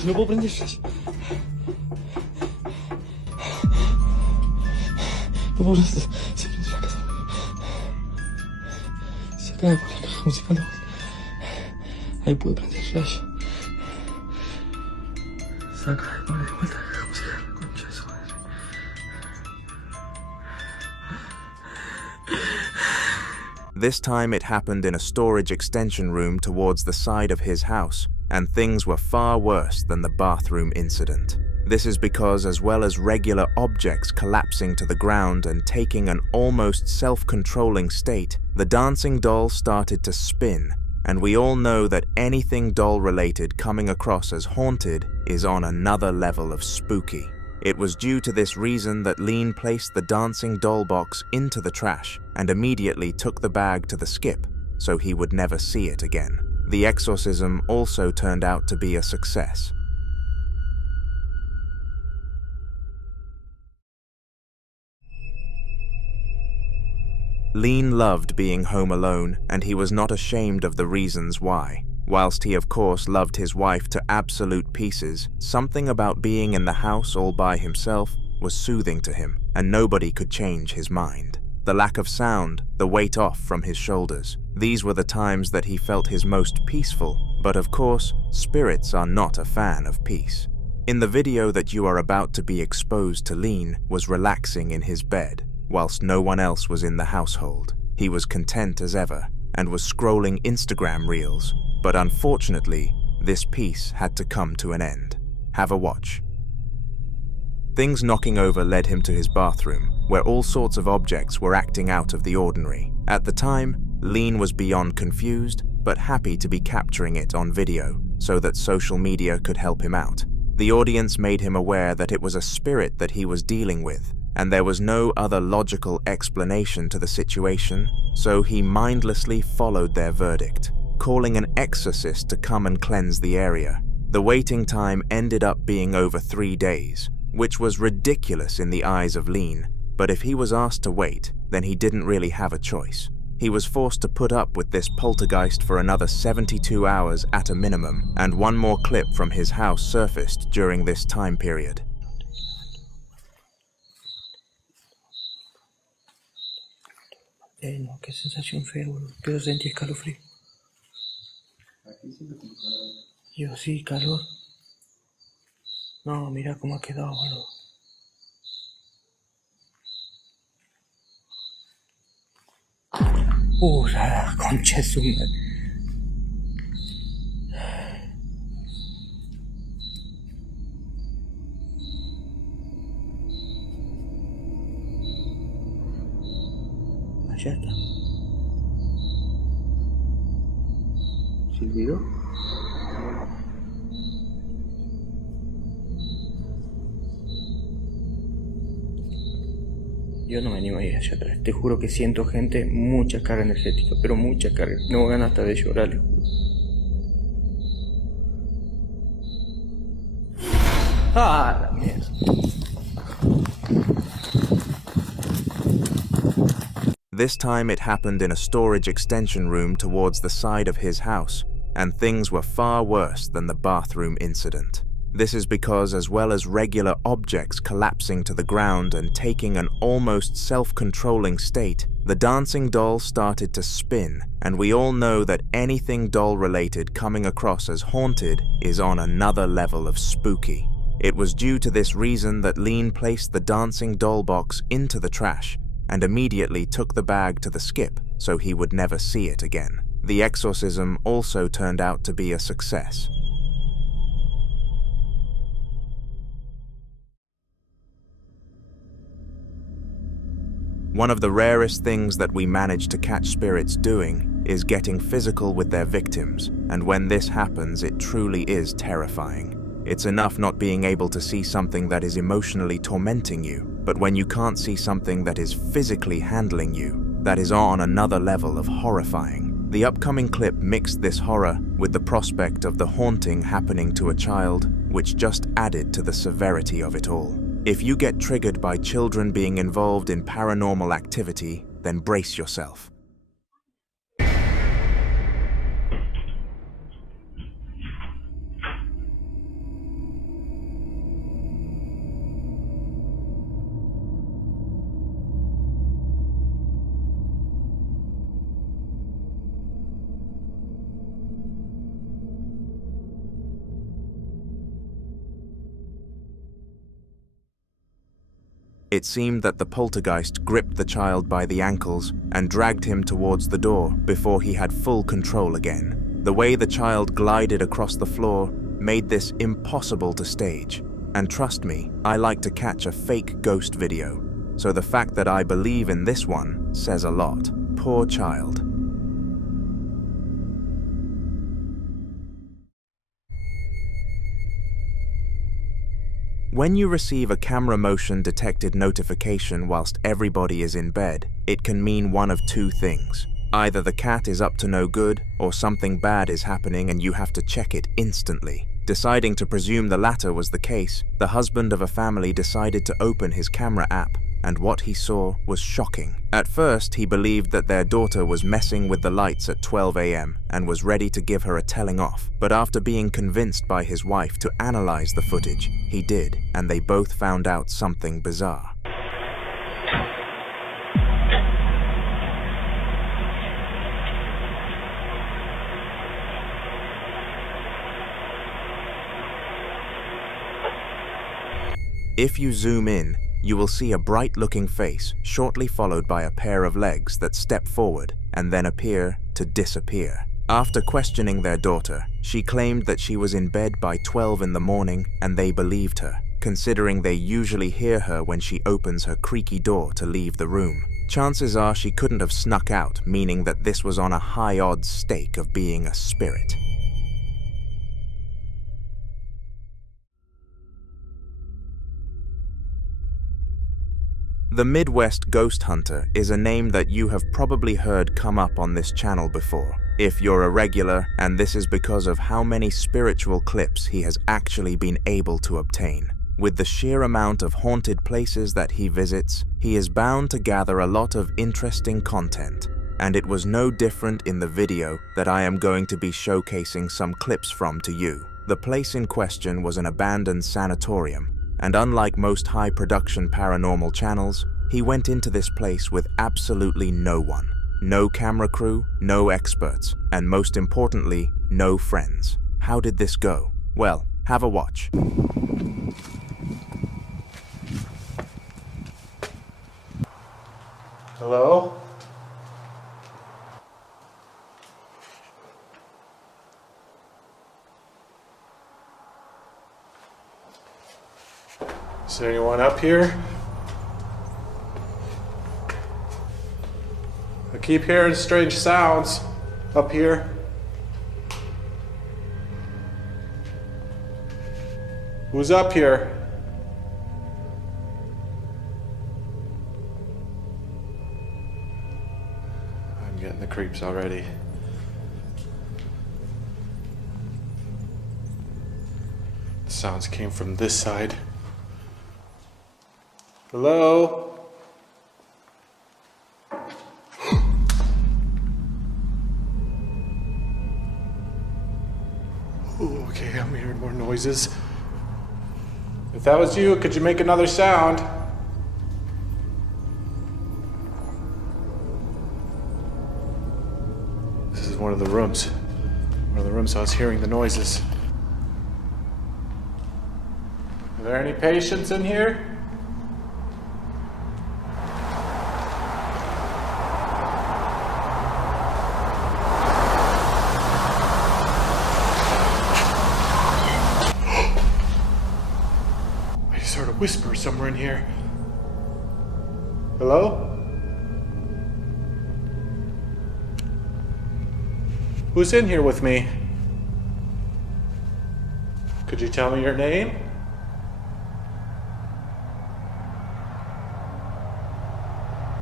No puedo prender flash. No puedo prender. Se prendió la casa. Se acaba de poner la caja musical de vuelta. Ahí pude prender flash. Se acaba de poner de vuelta la caja musical. Concha de su madre. This time it happened in a storage extension room towards the side of his house, and things were far worse than the bathroom incident. This is because, as well as regular objects collapsing to the ground and taking an almost self-controlling state, the dancing doll started to spin, and we all know that anything doll-related coming across as haunted is on another level of spooky. It was due to this reason that Lean placed the dancing doll box into the trash and immediately took the bag to the skip so he would never see it again. The exorcism also turned out to be a success. Lean loved being home alone, and he was not ashamed of the reasons why. Whilst he of course loved his wife to absolute pieces, something about being in the house all by himself was soothing to him, and nobody could change his mind. The lack of sound, the weight off from his shoulders, these were the times that he felt his most peaceful, but of course, spirits are not a fan of peace. In the video that you are about to be exposed to, Lean was relaxing in his bed, whilst no one else was in the household. He was content as ever, and was scrolling Instagram reels. But unfortunately, this piece had to come to an end. Have a watch. Things knocking over led him to his bathroom, where all sorts of objects were acting out of the ordinary. At the time, Lean was beyond confused, but happy to be capturing it on video, so that social media could help him out. The audience made him aware that it was a spirit that he was dealing with, and there was no other logical explanation to the situation, so he mindlessly followed their verdict, calling an exorcist to come and cleanse the area. The waiting time ended up being over 3 days, which was ridiculous in the eyes of Lean, but if he was asked to wait, then he didn't really have a choice. He was forced to put up with this poltergeist for another 72 hours at a minimum, and one more clip from his house surfaced during this time period. No, qué sensación fea, boludo. Pero sentí escalofrío. Yo sí, calor. No, mira cómo ha quedado, boludo. La concha de su madre. Allá está. ¿Silbido? Yo no me animo a ir allá atrás. Te juro que siento gente, mucha carga energética, pero mucha carga. No ganas hasta de llorar, les juro. ¡Ah, la mierda! This time it happened in a storage extension room towards the side of his house, and things were far worse than the bathroom incident. This is because, as well as regular objects collapsing to the ground and taking an almost self-controlling state, the dancing doll started to spin, and we all know that anything doll-related coming across as haunted is on another level of spooky. It was due to this reason that Lean placed the dancing doll box into the trash and immediately took the bag to the skip so he would never see it again. The exorcism also turned out to be a success. One of the rarest things that we manage to catch spirits doing is getting physical with their victims, and when this happens, it truly is terrifying. It's enough not being able to see something that is emotionally tormenting you, but when you can't see something that is physically handling you, that is on another level of horrifying. The upcoming clip mixed this horror with the prospect of the haunting happening to a child, which just added to the severity of it all. If you get triggered by children being involved in paranormal activity, then brace yourself. It seemed that the poltergeist gripped the child by the ankles and dragged him towards the door before he had full control again. The way the child glided across the floor made this impossible to stage. And trust me, I like to catch a fake ghost video, so the fact that I believe in this one says a lot. Poor child. When you receive a camera motion detected notification whilst everybody is in bed, it can mean one of two things. Either the cat is up to no good, or something bad is happening and you have to check it instantly. Deciding to presume the latter was the case, the husband of a family decided to open his camera app, and what he saw was shocking. At first, he believed that their daughter was messing with the lights at 12 a.m. and was ready to give her a telling off. But after being convinced by his wife to analyze the footage, he did, and they both found out something bizarre. If you zoom in, you will see a bright-looking face, shortly followed by a pair of legs that step forward and then appear to disappear. After questioning their daughter, she claimed that she was in bed by 12 in the morning and they believed her, considering they usually hear her when she opens her creaky door to leave the room. Chances are she couldn't have snuck out, meaning that this was on a high-odds stake of being a spirit. The Midwest Ghost Hunter is a name that you have probably heard come up on this channel before, if you're a regular, and this is because of how many spiritual clips he has actually been able to obtain. With the sheer amount of haunted places that he visits, he is bound to gather a lot of interesting content, and it was no different in the video that I am going to be showcasing some clips from to you. The place in question was an abandoned sanatorium, and unlike most high-production paranormal channels, he went into this place with absolutely no one. No camera crew, no experts, and most importantly, no friends. How did this go? Well, have a watch. Hello? Is there anyone up here? I keep hearing strange sounds up here. Who's up here? I'm getting the creeps already. The sounds came from this side. Hello? Ooh, okay, I'm hearing more noises. If that was you, could you make another sound? This is one of the rooms. One of the rooms I was hearing the noises. Are there any patients in here? Whisper somewhere in here. Hello? Who's in here with me? Could you tell me your name?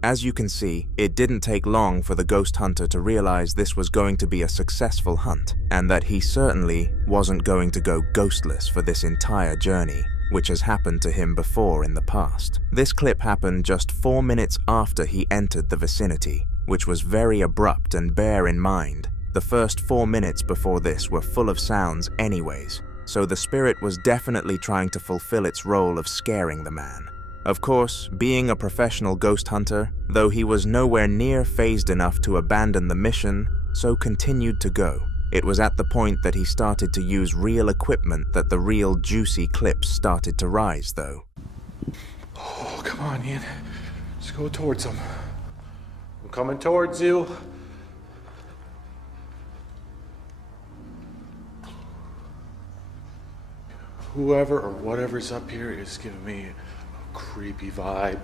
As you can see, it didn't take long for the ghost hunter to realize this was going to be a successful hunt, and that he certainly wasn't going to go ghostless for this entire journey, which has happened to him before in the past. This clip happened just 4 minutes after he entered the vicinity, which was very abrupt, and bear in mind, the first 4 minutes before this were full of sounds anyways, so the spirit was definitely trying to fulfill its role of scaring the man. Of course, being a professional ghost hunter, though he was nowhere near phased enough to abandon the mission, so continued to go. It was at the point that he started to use real equipment that the real juicy clips started to rise, though. Oh, come on, Ian. Just go towards him. I'm coming towards you. Whoever or whatever's up here is giving me a creepy vibe.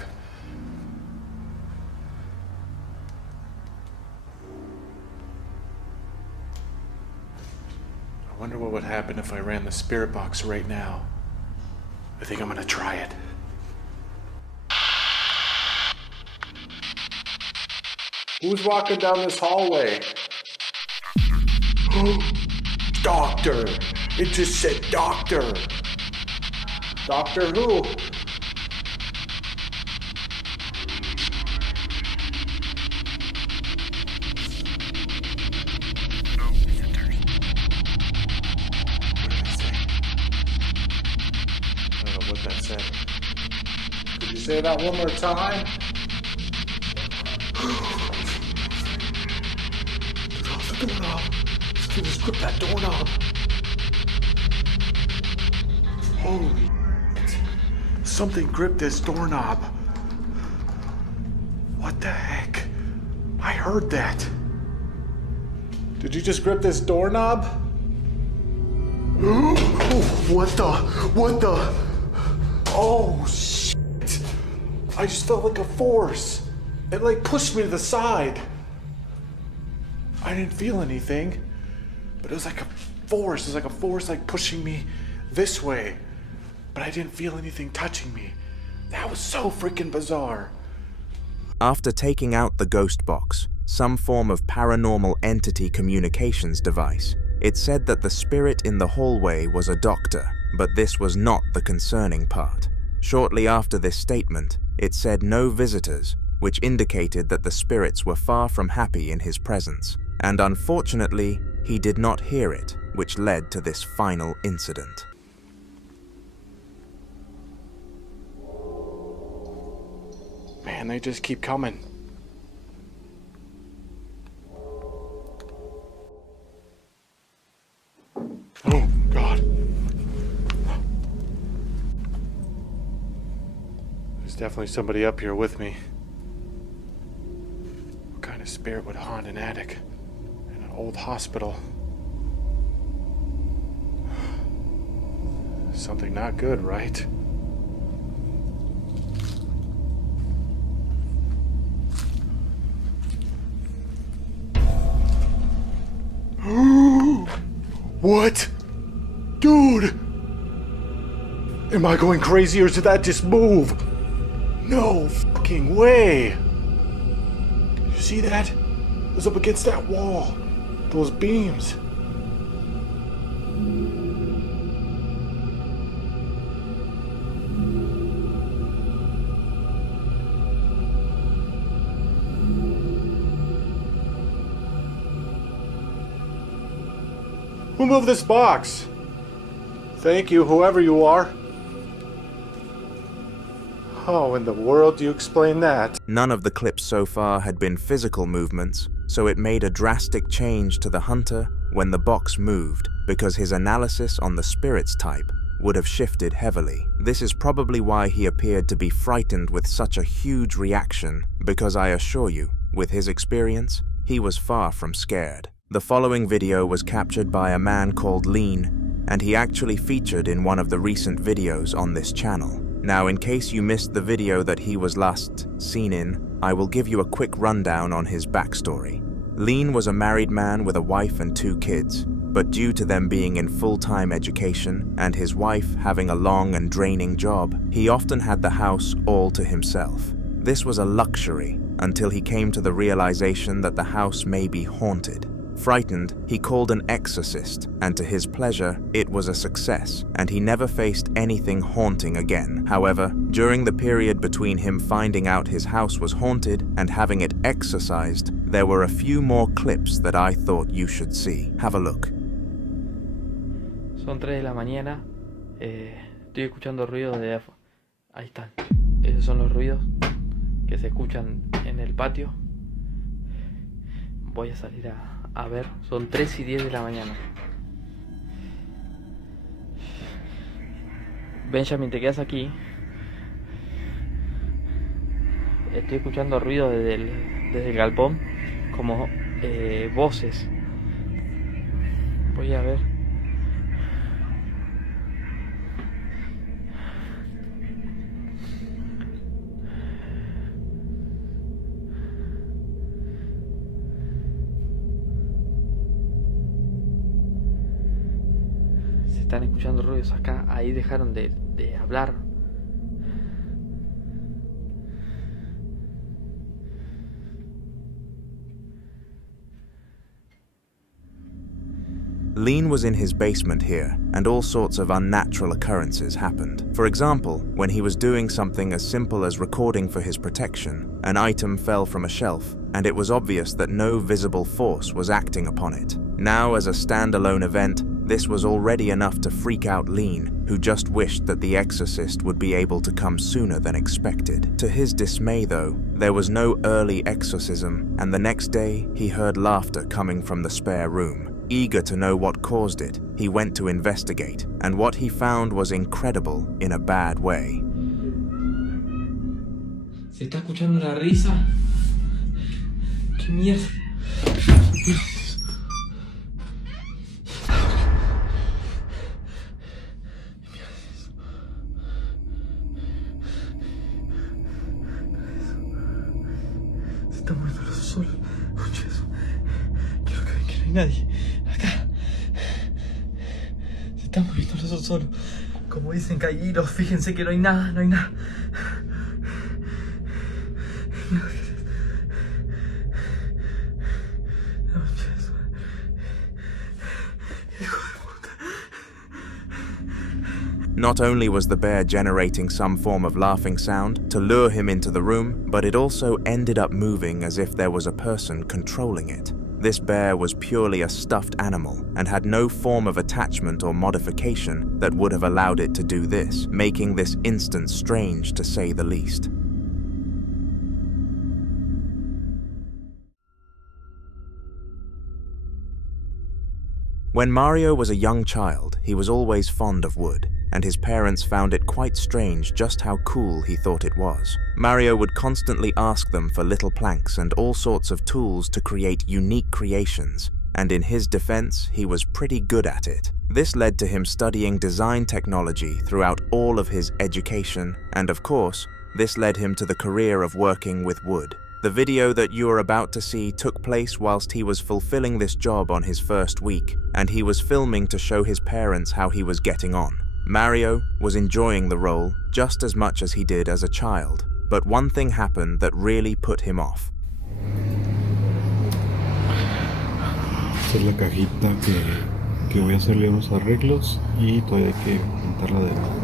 I wonder what would happen if I ran the spirit box right now. I think I'm gonna try it. Who's walking down this hallway? Doctor! It just said doctor! Doctor who? I don't know what that said. Could you say that one more time? The doorknob. Let's grip that doorknob. Holy shit. Something gripped this doorknob. What the heck? I heard that. Did you just grip this doorknob? Oh, what the? Oh shit. I just felt like a force. It like pushed me to the side. I didn't feel anything, but it was like a force. It was like a force like pushing me this way, but I didn't feel anything touching me. That was so freaking bizarre. After taking out the ghost box, some form of paranormal entity communications device, it said that the spirit in the hallway was a doctor, but this was not the concerning part. Shortly after this statement, it said no visitors, which indicated that the spirits were far from happy in his presence. And unfortunately, he did not hear it, which led to this final incident. Man, they just keep coming. Oh, God. There's definitely somebody up here with me. What kind of spirit would haunt an attic in an old hospital? Something not good, right? What? Dude! Am I going crazy or did that just move? No fucking way! You see that? It was up against that wall. Those beams. Who moved this box? Thank you, whoever you are. How in the world do you explain that? None of the clips so far had been physical movements, so it made a drastic change to the hunter when the box moved, because his analysis on the spirit's type would have shifted heavily. This is probably why he appeared to be frightened with such a huge reaction, because I assure you, with his experience, he was far from scared. The following video was captured by a man called Lean, and he actually featured in one of the recent videos on this channel. Now, in case you missed the video that he was last seen in, I will give you a quick rundown on his backstory. Lean was a married man with a wife and 2 kids, but due to them being in full-time education and his wife having a long and draining job, he often had the house all to himself. This was a luxury until he came to the realization that the house may be haunted. Frightened, he called an exorcist, and to his pleasure, it was a success, and he never faced anything haunting again. However, during the period between him finding out his house was haunted and having it exorcised, there were a few more clips that I thought you should see. Have a look. Son 3 de la mañana. Estoy escuchando ruidos de afuera. Ahí están. Esos son los ruidos que se escuchan en el patio. Voy a salir a ver. Son 3:10 de la mañana. Benjamin, te quedas aquí. estoy escuchando ruido desde el galpón, como voces. Voy a ver. Se están escuchando ruidos acá. Ahí dejaron de hablar. Lean was in his basement here, and all sorts of unnatural occurrences happened. For example, when he was doing something as simple as recording for his protection, an item fell from a shelf, and it was obvious that no visible force was acting upon it. Now, as a standalone event, this was already enough to freak out Lean, who just wished that the exorcist would be able to come sooner than expected. To his dismay, though, there was no early exorcism, and the next day he heard laughter coming from the spare room. Eager to know what caused it, he went to investigate, and what he found was incredible in a bad way. ¿Se está escuchando la risa? ¿Qué mierda? Se está moviendo los solo. Escucha eso. Quiero que vean que no hay nadie. Acá. Se está moviendo los solo. Como dicen que hay hilos, fíjense que no hay nada, no hay nada. Not only was the bear generating some form of laughing sound to lure him into the room, but it also ended up moving as if there was a person controlling it. This bear was purely a stuffed animal and had no form of attachment or modification that would have allowed it to do this, making this instance strange to say the least. When Mario was a young child, he was always fond of wood, and his parents found it quite strange just how cool he thought it was. Mario would constantly ask them for little planks and all sorts of tools to create unique creations, and in his defense, he was pretty good at it. This led to him studying design technology throughout all of his education, and of course, this led him to the career of working with wood. The video that you are about to see took place whilst he was fulfilling this job on his first week, and he was filming to show his parents how he was getting on. Mario was enjoying the role just as much as he did as a child, but one thing happened that really put him off. Esta es la cajita que voy a hacerle unos arreglos y todavía hay que pintarla de nuevo.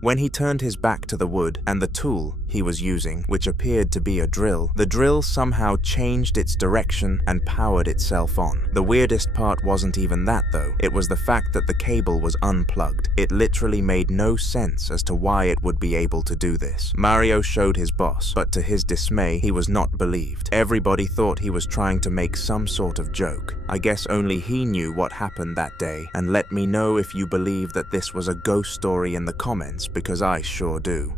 When he turned his back to the wood and the tool he was using, which appeared to be a drill, the drill somehow changed its direction and powered itself on. The weirdest part wasn't even that though, it was the fact that the cable was unplugged. It literally made no sense as to why it would be able to do this. Mario showed his boss, but to his dismay, he was not believed. Everybody thought he was trying to make some sort of joke. I guess only he knew what happened that day, and let me know if you believe that this was a ghost story in the comments, because I sure do.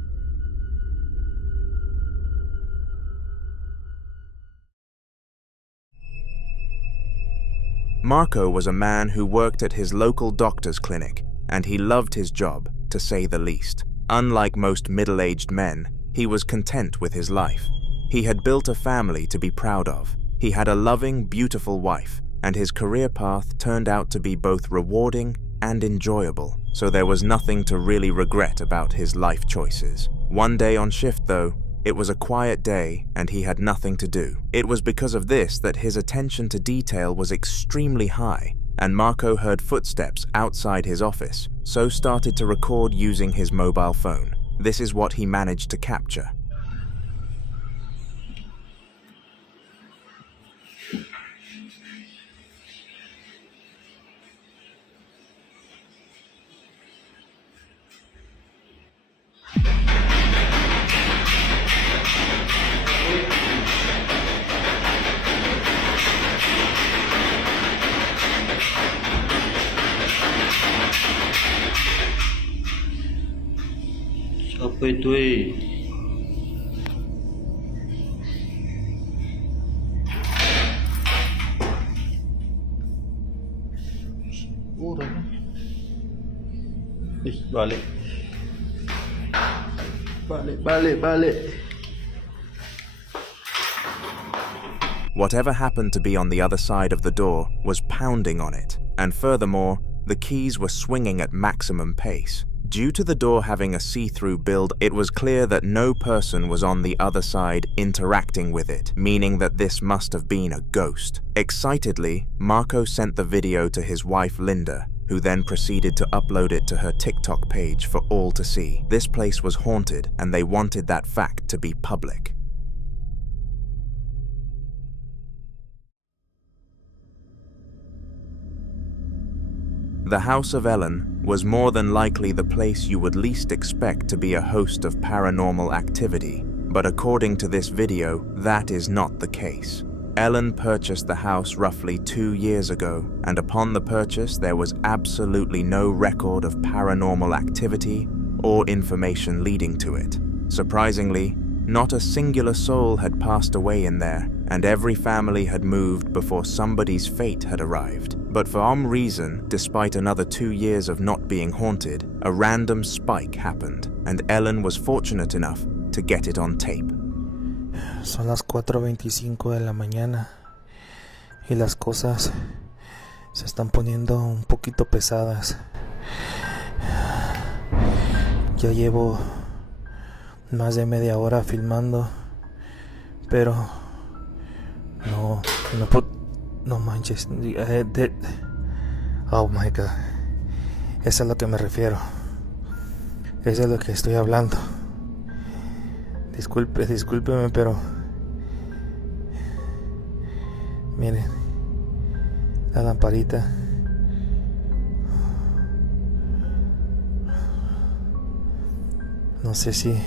Marco was a man who worked at his local doctor's clinic, and he loved his job, to say the least. Unlike most middle-aged men, he was content with his life. He had built a family to be proud of. He had a loving, beautiful wife, and his career path turned out to be both rewarding and enjoyable, so there was nothing to really regret about his life choices. One day on shift, though, it was a quiet day and he had nothing to do. It was because of this that his attention to detail was extremely high, and Marco heard footsteps outside his office, so started to record using his mobile phone. This is what he managed to capture. 对。Vale. Whatever happened to be on the other side of the door was pounding on it, and furthermore, the keys were swinging at maximum pace. Due to the door having a see-through build, it was clear that no person was on the other side interacting with it, meaning that this must have been a ghost. Excitedly, Marco sent the video to his wife Linda, who then proceeded to upload it to her TikTok page for all to see. This place was haunted, and they wanted that fact to be public. The house of Ellen was more than likely the place you would least expect to be a host of paranormal activity, but according to this video, that is not the case. Ellen purchased the house roughly 2 years ago, and upon the purchase there was absolutely no record of paranormal activity or information leading to it. Surprisingly, not a singular soul had passed away in there, and every family had moved before somebody's fate had arrived. But for some reason, despite another 2 years of not being haunted, a random spike happened, and Ellen was fortunate enough to get it on tape. Son las 4:25 de la mañana y las cosas se están poniendo un poquito pesadas. Ya llevo más de media hora filmando, pero no manches. Oh my god, eso es a lo que me refiero, eso es lo que estoy hablando. Discúlpeme, pero miren la lamparita. No sé si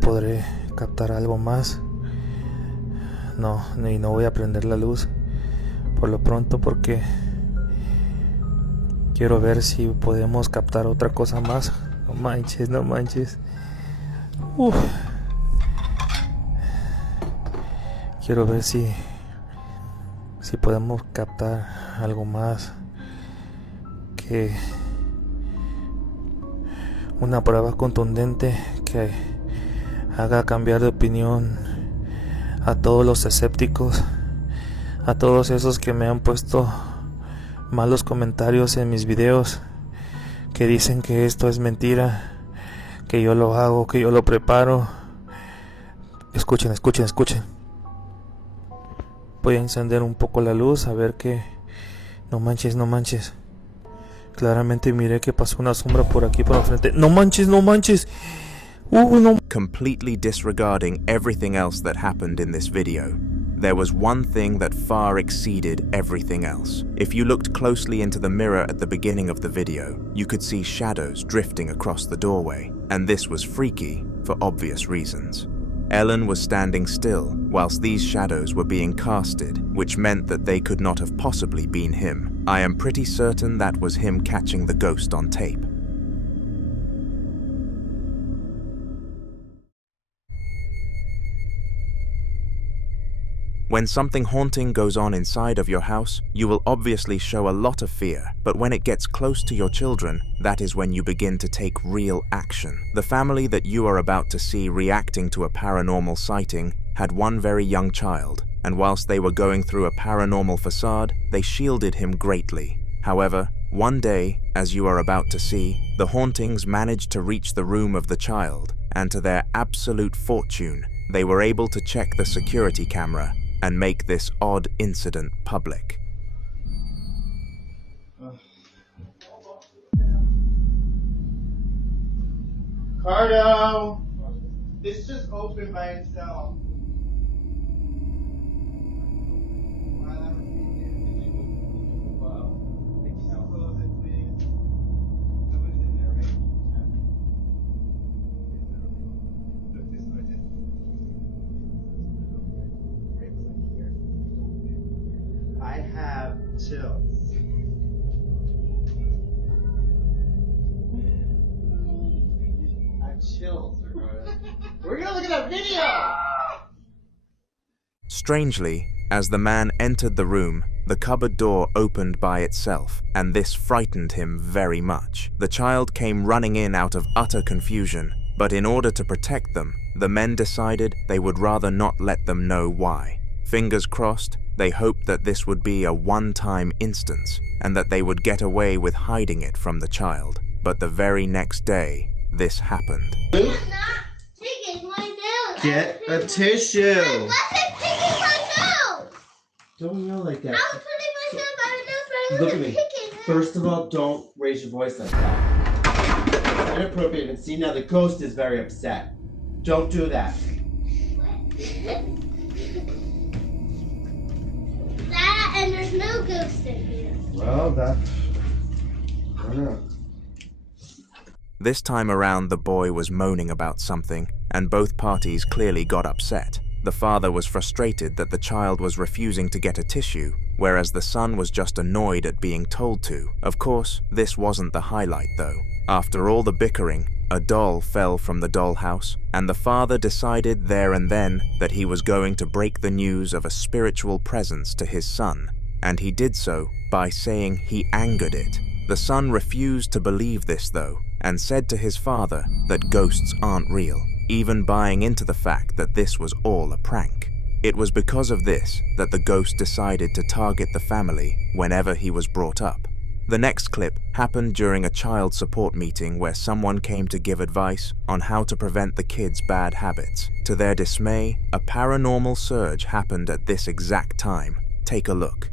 podré captar algo más. No voy a prender la luz por lo pronto, porque quiero ver si podemos captar otra cosa más. No manches. Quiero ver si podemos captar algo más, que una prueba contundente que haga cambiar de opinión a todos los escépticos, a todos esos que me han puesto malos comentarios en mis videos, que dicen que esto es mentira, que yo lo hago, que yo lo preparo. Escuchen. Voy a encender un poco la luz a ver que... No manches. Claramente miré que pasó una sombra por aquí por enfrente. No manches. No. Completely disregarding everything else that happened in this video, there was one thing that far exceeded everything else. If you looked closely into the mirror at the beginning of the video, you could see shadows drifting across the doorway, and this was freaky for obvious reasons. Ellen was standing still whilst these shadows were being casted, which meant that they could not have possibly been him. I am pretty certain that was him catching the ghost on tape. When something haunting goes on inside of your house, you will obviously show a lot of fear, but when it gets close to your children, that is when you begin to take real action. The family that you are about to see reacting to a paranormal sighting had one very young child, and whilst they were going through a paranormal facade, they shielded him greatly. However, one day, as you are about to see, the hauntings managed to reach the room of the child, and to their absolute fortune, they were able to check the security camera and make this odd incident public. Cardo! This just opened by itself. I have chills. a video! Strangely, as the man entered the room, the cupboard door opened by itself, and this frightened him very much. The child came running in out of utter confusion, but in order to protect them, the men decided they would rather not let them know why. Fingers crossed, they hoped that this would be a one-time instance, and that they would get away with hiding it from the child. But the very next day, this happened. Get a tissue! Don't yell like that. Look at me. First of all, don't raise your voice like that. Inappropriate. And see, now the ghost is very upset. Don't do that. That and there's no ghost in here. Well, I don't know. This time around, the boy was moaning about something, and both parties clearly got upset. The father was frustrated that the child was refusing to get a tissue, whereas the son was just annoyed at being told to. Of course, this wasn't the highlight though. After all the bickering, a doll fell from the dollhouse, and the father decided there and then that he was going to break the news of a spiritual presence to his son, and he did so by saying he angered it. The son refused to believe this though, and said to his father that ghosts aren't real, even buying into the fact that this was all a prank. It was because of this that the ghost decided to target the family whenever he was brought up. The next clip happened during a child support meeting where someone came to give advice on how to prevent the kids' bad habits. To their dismay, a paranormal surge happened at this exact time. Take a look.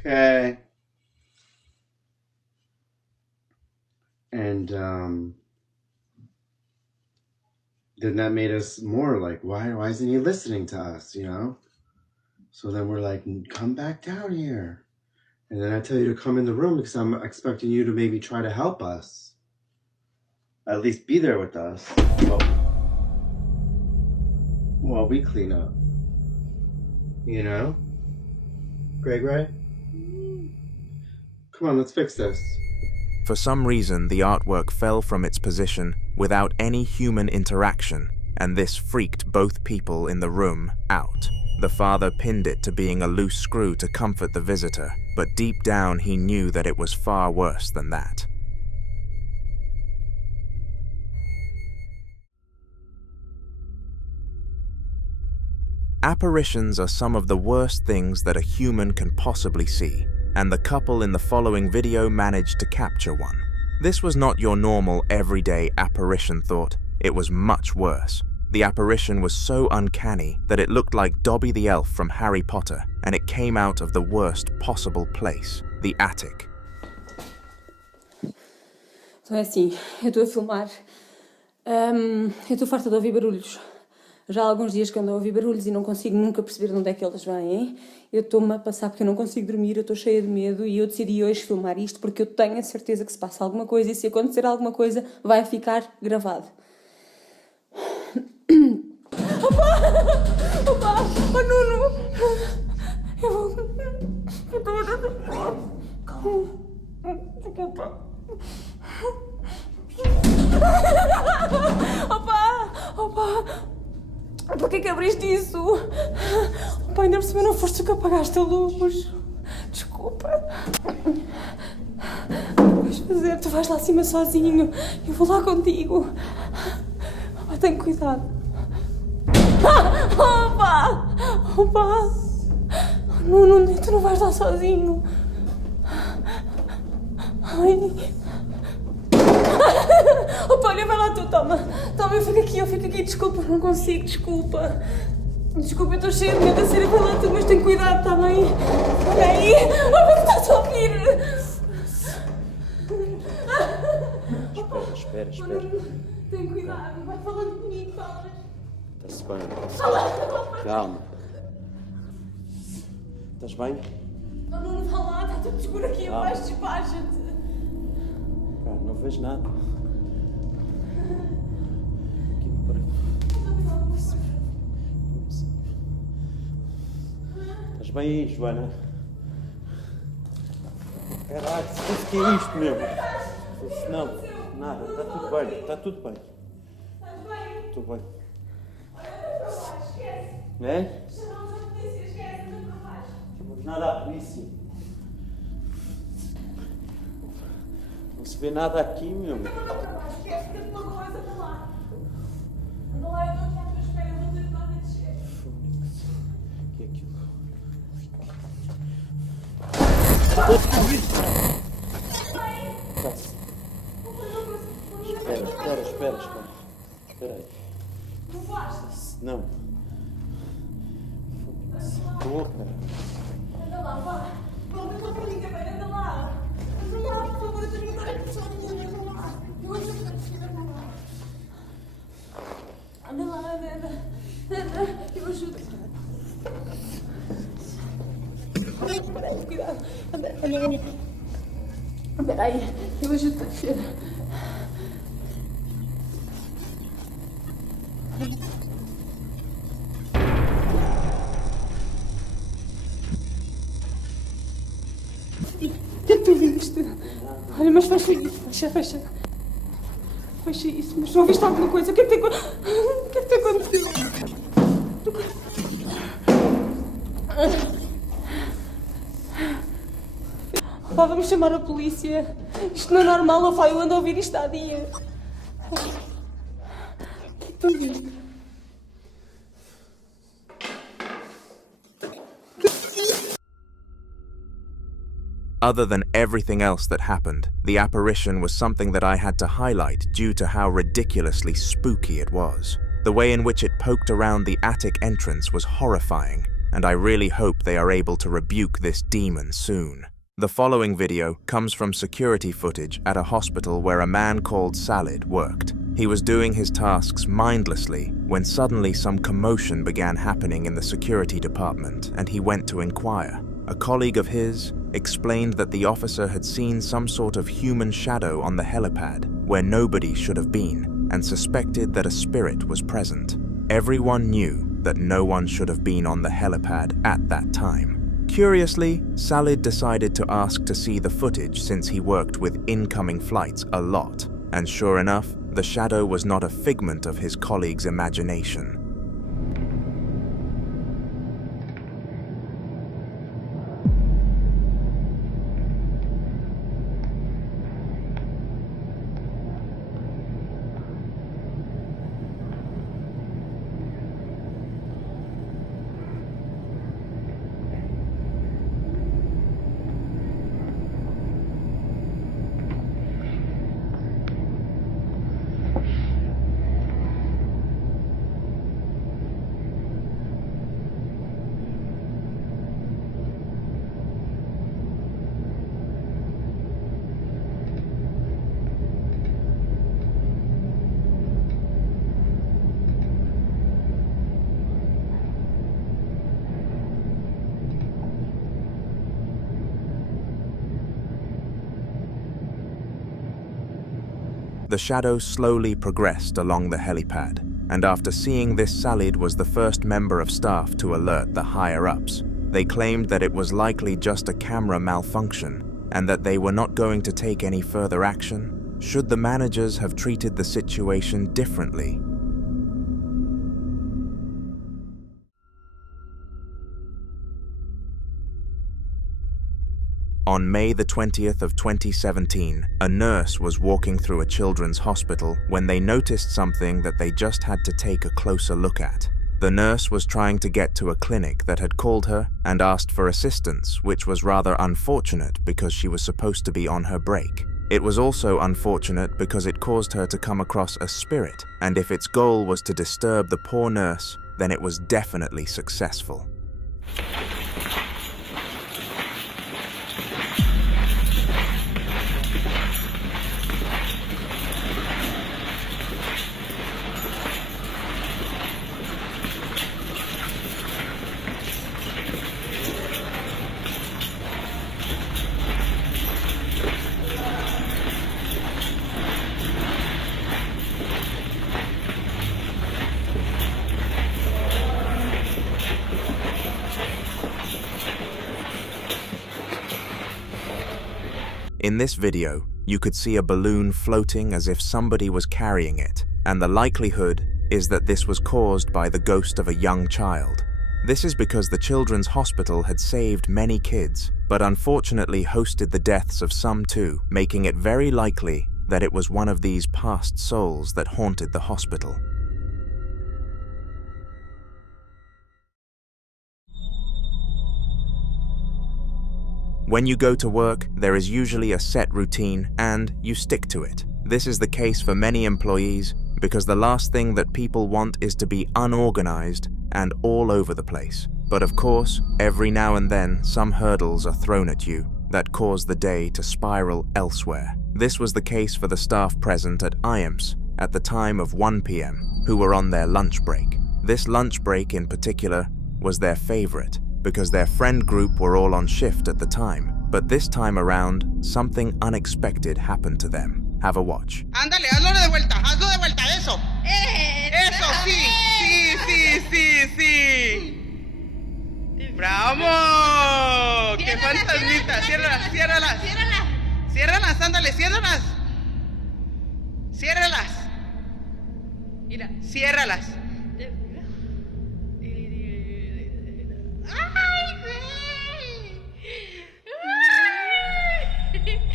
Okay. And then that made us more like, why isn't he listening to us, you know? So then we're like, come back down here. And then I tell you to come in the room because I'm expecting you to maybe try to help us. At least be there with us. While we clean up. You know? Greg? Come on, let's fix this. For some reason, the artwork fell from its position without any human interaction, and this freaked both people in the room out. The father pinned it to being a loose screw to comfort the visitor, but deep down he knew that it was far worse than that. Apparitions are some of the worst things that a human can possibly see, and the couple in the following video managed to capture one. This was not your normal, everyday apparition thought. It was much worse. The apparition was so uncanny that it looked like Dobby the elf from Harry Potter, and it came out of the worst possible place, the attic. Então é assim, eu estou a filmar, eu estou farta de ouvir barulhos. Já há alguns dias que ando a ouvir barulhos e não consigo nunca perceber de onde é que eles vêm. Eu estou-me a passar porque eu não consigo dormir, eu estou cheia de medo e eu decidi hoje filmar isto porque eu tenho a certeza que se passa alguma coisa e se acontecer alguma coisa vai ficar gravado. Opa! Oh Nuno! Eu estou a... Calma. Desculpa. Opa! Porquê que abriste isso? Opa, ainda por cima não foste tu que apagaste a luz. Desculpa. O que vais fazer? Tu vais lá acima sozinho. Eu vou lá contigo. Opa, tenha cuidado. Opa! Não, tu não vais lá sozinho. Ai... Opa, olha, vai lá tu, toma, eu fico aqui, desculpa, não consigo, desculpa, eu estou cheia de medo, a sério, vai lá tu, mas tem cuidado, está bem? Olha aí, olha que estás a ouvir. Espera. Tem cuidado, vai falando comigo, falas. Está-se bem. Calma. Estás bem? Não vá lá, está tudo escuro aqui abaixo, despacha-te. Não vejo nada. Estás bem aí, Joana? Caralho, se que é isto mesmo? Não, nada, está tudo bem, está tudo bem. tô bem. É? Chamamos nada à polícia. Não se vê nada aqui, meu. Esquece que uma coisa, anda lá. Anda lá, eu estou aqui à tua espera, eu vou dizer que não vai descer. O que é aquilo? Espera. Espera aí. Não vais? Não. Estou, cara. Anda lá, vá. Não, não estou para ninguém, anda lá. Anda lá, por favor, eu tenho que estar aqui sozinha, anda lá. Eu ajudo a descer, anda lá. Anda lá, anda. Eu ajudo. Espera aí, cuidado. Anda. Espera aí, eu ajudo a descer. O que é que tu viste? Olha, mas fecha isso, fecha. Fecha isso, mas não viste alguma coisa? O que é que tem acontecido? Pá, vamos chamar a polícia. Isto não é normal, ó, eu ando a ouvir isto há dias. O que é que tu viste? Other than everything else that happened, the apparition was something that I had to highlight due to how ridiculously spooky it was. The way in which it poked around the attic entrance was horrifying, and I really hope they are able to rebuke this demon soon. The following video comes from security footage at a hospital where a man called Salid worked. He was doing his tasks mindlessly when suddenly some commotion began happening in the security department, and he went to inquire. A colleague of his explained that the officer had seen some sort of human shadow on the helipad where nobody should have been, and suspected that a spirit was present. Everyone knew that no one should have been on the helipad at that time. Curiously, Salid decided to ask to see the footage since he worked with incoming flights a lot, and sure enough, the shadow was not a figment of his colleague's imagination. The shadow slowly progressed along the helipad, and after seeing this, Salid was the first member of staff to alert the higher-ups. They claimed that it was likely just a camera malfunction, and that they were not going to take any further action. Should the managers have treated the situation differently? On May the 20th of 2017, a nurse was walking through a children's hospital when they noticed something that they just had to take a closer look at. The nurse was trying to get to a clinic that had called her and asked for assistance, which was rather unfortunate because she was supposed to be on her break. It was also unfortunate because it caused her to come across a spirit, and if its goal was to disturb the poor nurse, then it was definitely successful. In this video, you could see a balloon floating as if somebody was carrying it, and the likelihood is that this was caused by the ghost of a young child. This is because the children's hospital had saved many kids, but unfortunately hosted the deaths of some too, making it very likely that it was one of these past souls that haunted the hospital. When you go to work, there is usually a set routine and you stick to it. This is the case for many employees because the last thing that people want is to be unorganized and all over the place. But of course, every now and then some hurdles are thrown at you that cause the day to spiral elsewhere. This was the case for the staff present at IAMS at the time of 1 p.m. who were on their lunch break. This lunch break in particular was their favorite because their friend group were all on shift at the time. But this time around, something unexpected happened to them. Have a watch. Ándale, hazlo de vuelta, eso. Eso, sí, sí, sí, sí, sí. ¡Bravo! ¡Qué fantasmita! Ciérralas, ciérralas. Ciérralas, ándale, ciérralas. Ciérralas. Mira, ciérralas.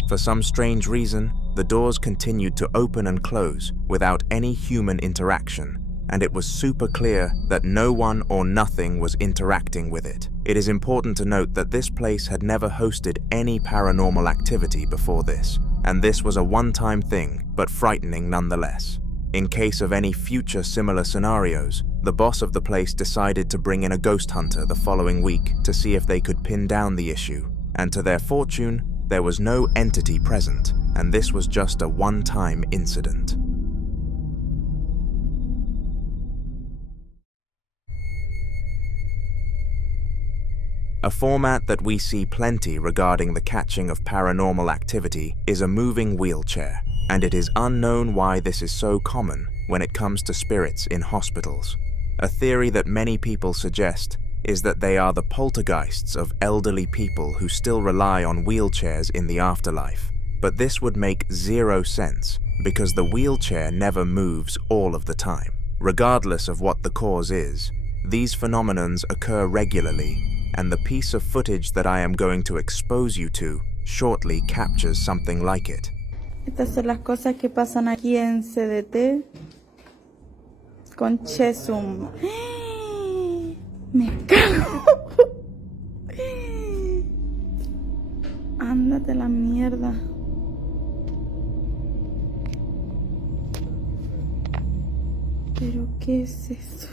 For some strange reason, the doors continued to open and close without any human interaction, and it was super clear that no one or nothing was interacting with it. It is important to note that this place had never hosted any paranormal activity before this, and this was a one-time thing, but frightening nonetheless. In case of any future similar scenarios, the boss of the place decided to bring in a ghost hunter the following week to see if they could pin down the issue, and to their fortune, there was no entity present, and this was just a one-time incident. A format that we see plenty regarding the catching of paranormal activity is a moving wheelchair, and it is unknown why this is so common when it comes to spirits in hospitals. A theory that many people suggest is that they are the poltergeists of elderly people who still rely on wheelchairs in the afterlife. But this would make zero sense because the wheelchair never moves all of the time. Regardless of what the cause is, these phenomenons occur regularly, and the piece of footage that I am going to expose you to shortly captures something like it. Estas son las cosas que pasan aquí en CDT con Chesum. Me cago. Ándate la mierda. ¿Pero qué es eso?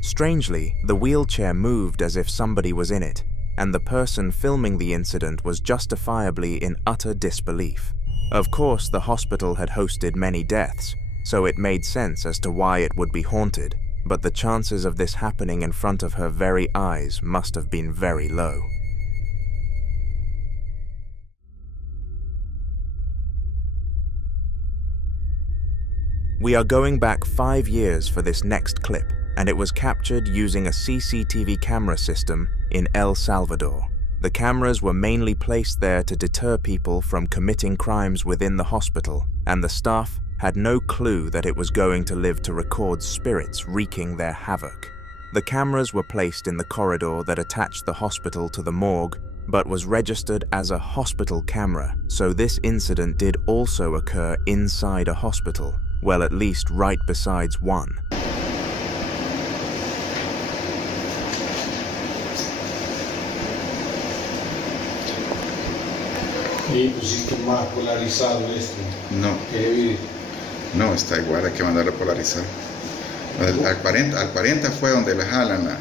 Strangely, the wheelchair moved as if somebody was in it, and the person filming the incident was justifiably in utter disbelief. Of course, the hospital had hosted many deaths, so it made sense as to why it would be haunted, but the chances of this happening in front of her very eyes must have been very low. We are going back 5 years for this next clip, and it was captured using a CCTV camera system in El Salvador. The cameras were mainly placed there to deter people from committing crimes within the hospital, and the staff had no clue that it was going to live to record spirits wreaking their havoc. The cameras were placed in the corridor that attached the hospital to the morgue, but was registered as a hospital camera, so this incident did also occur inside a hospital, well, at least right besides one. Y pusiste más polarizado este. No. No, está igual, hay que mandarlo polarizado. Al 40 fue donde le jalan la...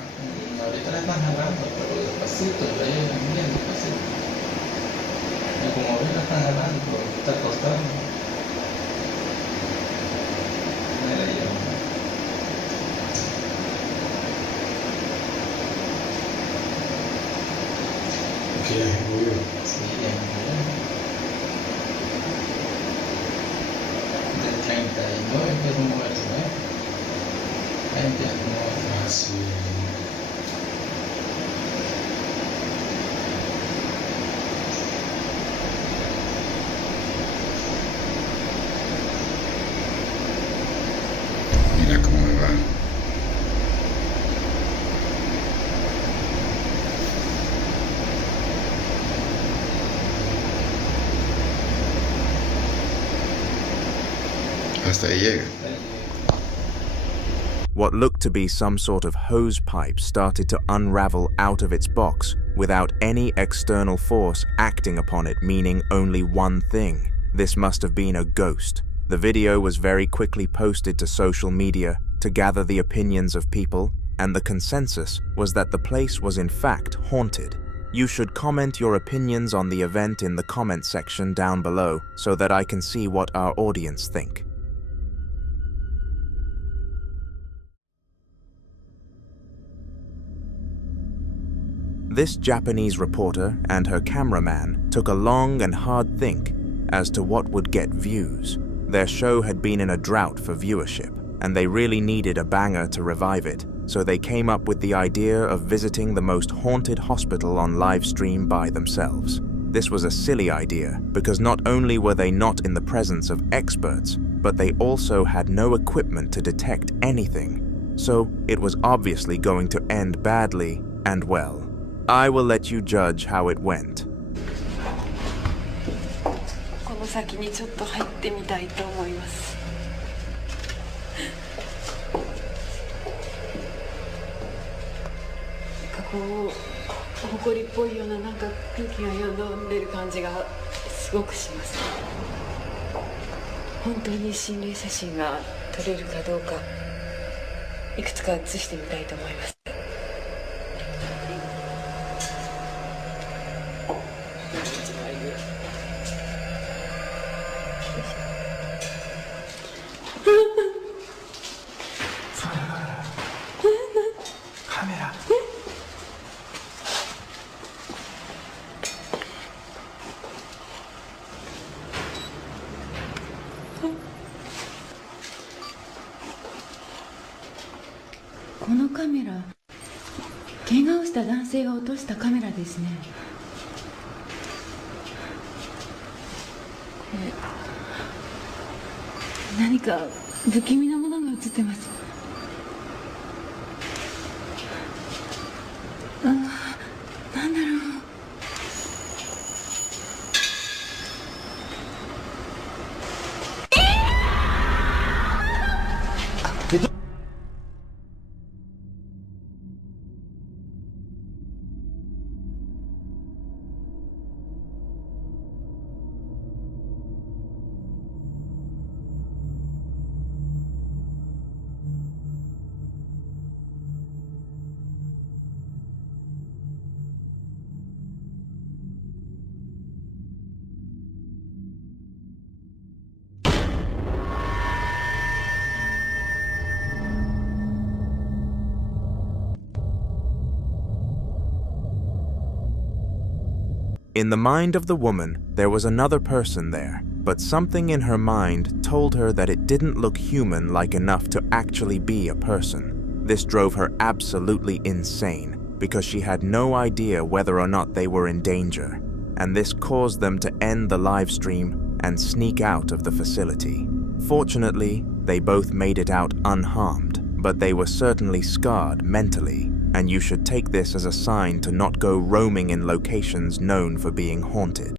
Ahorita le están jalando, pero despacito, bien despacito. Y como ven, la están jalando, está acostado. Mira yo. Que ya se murió. Sí, ya se murió. Del 39 empezó a moverse, ¿eh? 20 años. Así. Hasta ahí llega. What looked to be some sort of hose pipe started to unravel out of its box without any external force acting upon it, meaning only one thing. This must have been a ghost. The video was very quickly posted to social media to gather the opinions of people, and the consensus was that the place was in fact haunted. You should comment your opinions on the event in the comment section down below so that I can see what our audience think. This Japanese reporter and her cameraman took a long and hard think as to what would get views. Their show had been in a drought for viewership, and they really needed a banger to revive it, so they came up with the idea of visiting the most haunted hospital on live stream by themselves. This was a silly idea, because not only were they not in the presence of experts, but they also had no equipment to detect anything, so it was obviously going to end badly and well. I will let you judge how it went. この先にちょっと入ってみたいと思います。こう埃っぽいようななんか空気がよんでる感じがすごくします。本当に心霊写真が撮れるかどうかいくつか写してみたいと思います。 このカメラ、怪我をした男性が落としたカメラですね。これ何か不気味なものが映ってます。なんだろう。 In the mind of the woman, there was another person there, but something in her mind told her that it didn't look human-like enough to actually be a person. This drove her absolutely insane, because she had no idea whether or not they were in danger, and this caused them to end the live stream and sneak out of the facility. Fortunately, they both made it out unharmed, but they were certainly scarred mentally, and you should take this as a sign to not go roaming in locations known for being haunted.